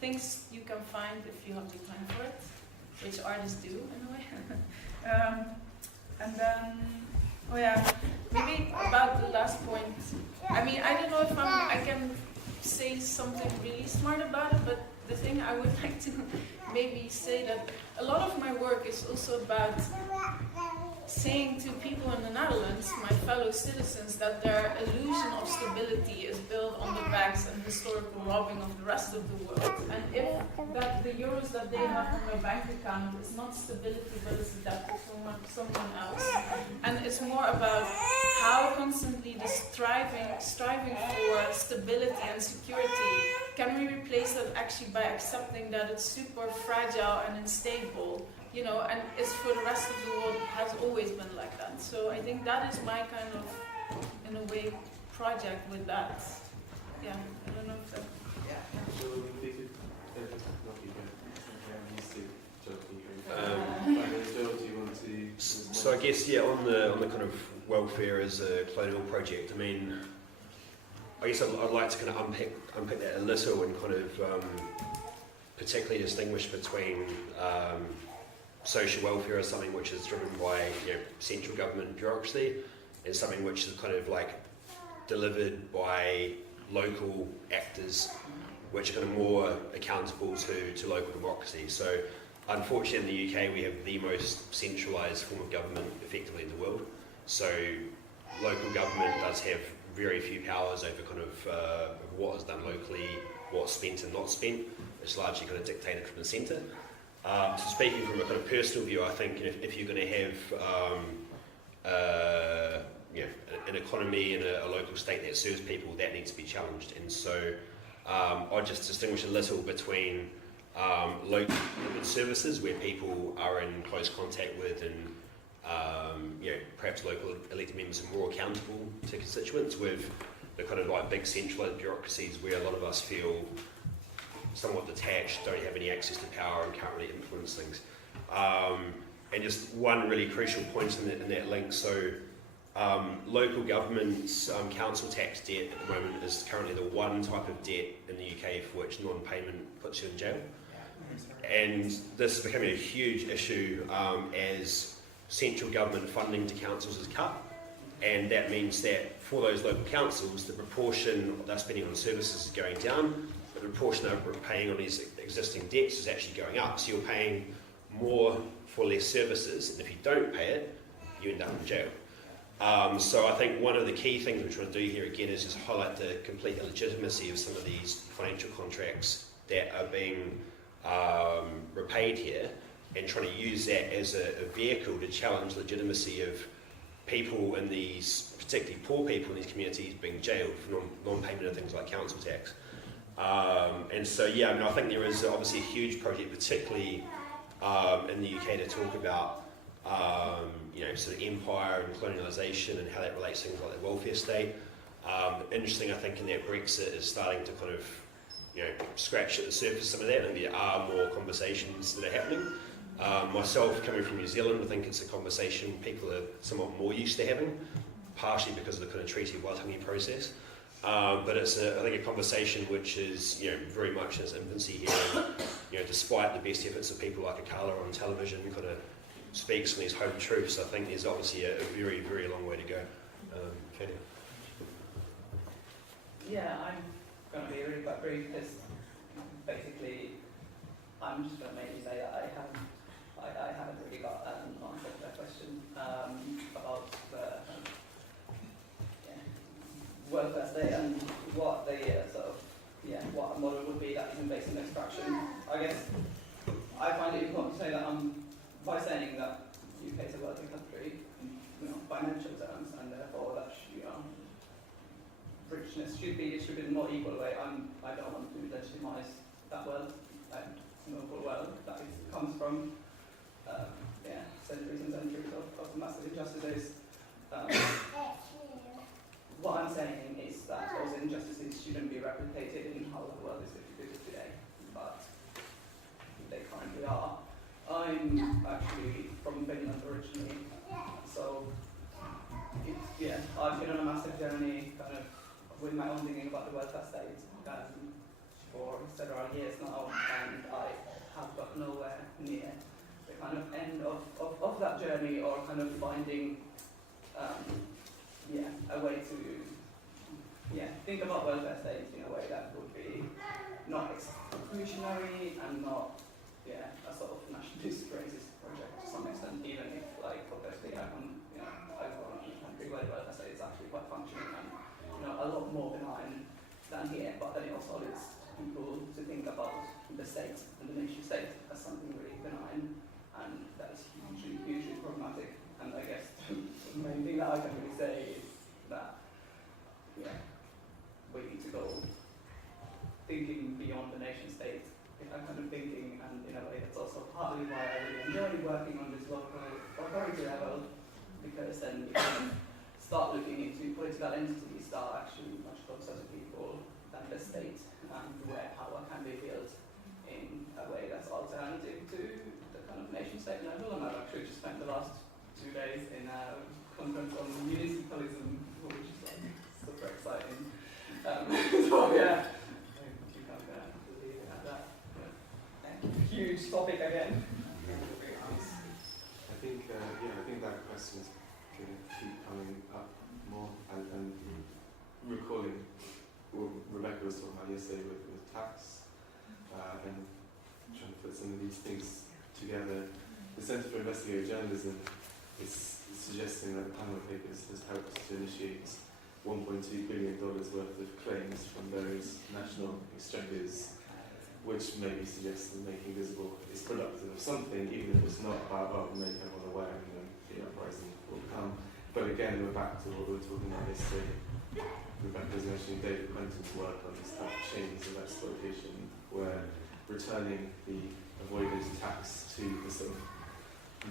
things you can find if you have the time for it, which artists do in a way. And then, maybe about the last point. I mean, I don't know if I can say something really smart about it, but the thing I would like to maybe say that a lot of my work is also about saying to people in the Netherlands, my fellow citizens, that their illusion of stability is built on the backs and historical robbing of the rest of the world. And if that the euros that they have in my bank account is not stability, but it's a debt to someone else. And it's more about how constantly the striving for stability and security, can we replace that actually by accepting that it's super fragile and unstable, and it's for the rest of the world, has always been like that. So I think that is my kind of, in a way, project with that. Yeah, I don't know if that... So we could, not be good. I'm used to joking. Joel, do you want to... So I guess, on the kind of welfare as a colonial project, I mean, I guess I'd like to kind of unpick that a little and kind of particularly distinguish between social welfare as something which is driven by central government bureaucracy and something which is kind of like delivered by local actors which are kind of more accountable to local democracy. So unfortunately in the UK we have the most centralised form of government effectively in the world. So local government does have very few powers over kind of what is done locally, what's spent and not spent. It's largely kind of dictated from the centre. So speaking from a kind of personal view, I think if you're going to have an economy and a local state that serves people, that needs to be challenged. And so I'll just distinguish a little between local services where people are in close contact with and perhaps local elected members are more accountable to constituents, with the kind of like big centralised bureaucracies where a lot of us feel somewhat detached, don't have any access to power and can't really influence things. And just one really crucial point in that link, so local government's council tax debt at the moment is currently the one type of debt in the UK for which non-payment puts you in jail. And this is becoming a huge issue as central government funding to councils is cut, and that means that for those local councils the proportion they're spending on services is going down, but the proportion they're paying on these existing debts is actually going up. So you're paying more for less services, and if you don't pay it, you end up in jail. So I think one of the key things we're trying to do here again is just highlight the complete illegitimacy of some of these financial contracts that are being repaid here, and trying to use that as a vehicle to challenge legitimacy of people in these, particularly poor people in these communities, being jailed for non-payment of things like council tax. And so, I think there is obviously a huge project, particularly in the UK, to talk about sort of empire and colonialisation and how that relates to things like the welfare state. Interesting, I think, in that Brexit is starting to kind of scratch at the surface some of that, and there are more conversations that are happening. Myself, coming from New Zealand, I think it's a conversation people are somewhat more used to having, partially because of the kind of Treaty of Waitangi process. But it's, I think, a conversation which is, very much in its infancy here. And, despite the best efforts of people like Akala on television, kind of speaks on these home truths, I think there's obviously a very, very long way to go. Fanny. Yeah, I'm going to be really quite brief because basically I'm just going to mainly say that I haven't really got an answer to that question about the welfare state and what the what a model would be that isn't based on extraction. I guess I find it important to say that by saying that UK is a wealthy country, in financial terms, and therefore that richness should be distributed in a more equal way. I don't want to legitimize that wealth, noble wealth that comes from centuries and centuries of massive injustices. What I'm saying is that those injustices shouldn't be replicated in how the world is distributed today, but they currently are. I'm actually from Finland originally, so I've been on a massive journey kind of with my own thinking about the welfare state for several years now, and I have got nowhere near the kind of end of that journey, or kind of finding a way to think about welfare states in a way that would be not exclusionary and not a sort of nationalist racist project to some extent, even if obviously I grew up in a country where the welfare state is actually quite functioning and a lot more benign than here, but then it also leads people to think about the state and the nation state as something really benign, and that is hugely problematic. And I guess the main thing that I can really say is that we need to go thinking beyond the nation state, kind of thinking, and in a way that's also partly why I really enjoy working on this local authority level, because then you can start looking into political entities that are actually much closer to people than the state, and where power can be built in a way that's alternative to the kind of nation state level. And I've actually just spent the last 2 days in a conference on municipalism, which is super exciting. So yeah, I think you can leave it at that. Huge topic again. I think that question is going to keep coming up more, and recalling what Rebecca was talking about yesterday with tax, and trying to put some of these things together. The Centre for Investigative Journalism is suggesting that the Panama Papers has helped to initiate $1.2 billion worth of claims from various national exchequers, which maybe suggests that making visible is productive of something, even if it's not about, make everyone aware and the uprising will come. But again, we're back to what we were talking about yesterday. Rebecca was mentioning David Quentin's work on these type of chains of exploitation, where returning the avoided tax to the sort of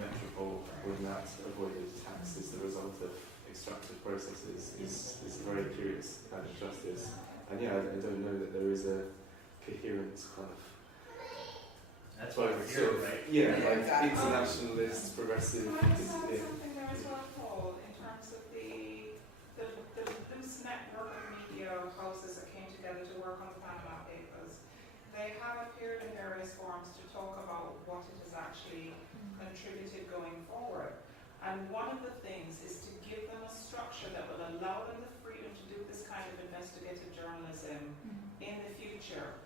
metropole when that avoided tax is the result of extractive processes is a very curious kind of justice. And I don't know that there is a coherent kind of that's why we're here, right? Exactly. Internationalist, progressive. Something there as well, Paul, in terms of the loose network of media houses that came together to work on the Panama Papers. They have appeared in various forms to talk about what it has actually contributed going forward. And one of the things is to give them a structure that will allow them the freedom to do this kind of investigative journalism in the future.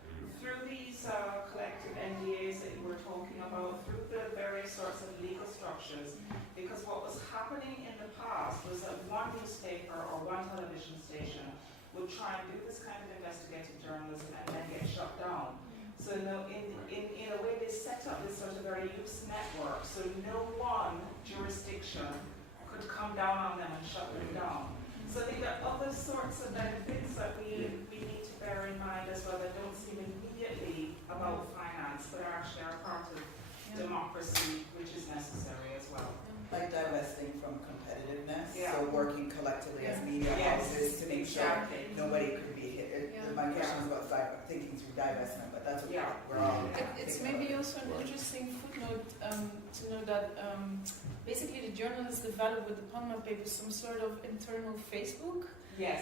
Through these collective NDAs that you were talking about, through the various sorts of legal structures, because what was happening in the past was that one newspaper or one television station would try and do this kind of investigative journalism and then get shut down. So in a way they set up this sort of very loose network, so no one jurisdiction could come down on them and shut them down. So I think there are other sorts of benefits that we need to bear in mind as well that don't seem immediately about finance, but actually are part of democracy, which is necessary as well. Like divesting from competitiveness, Yeah. so working collectively as media Yes. houses to make sure Exactly. nobody could be hit. My question was about thinking through divestment, but that's what Yeah. we're all. It's thinking maybe about. also an interesting footnote to know that basically the journalists developed with the Panama Papers some sort of internal Facebook, Yes.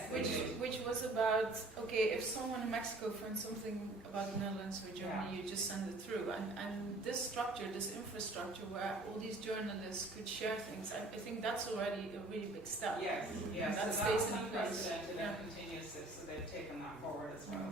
which was about, okay, if someone in Mexico finds something about the Netherlands or Germany, you just send it through. And this structure, this infrastructure where all these journalists could share things, I think that's already a really big step. Yes, yes. That so stays that's in place. unprecedented Yeah. and continues, so they've taken that forward as well.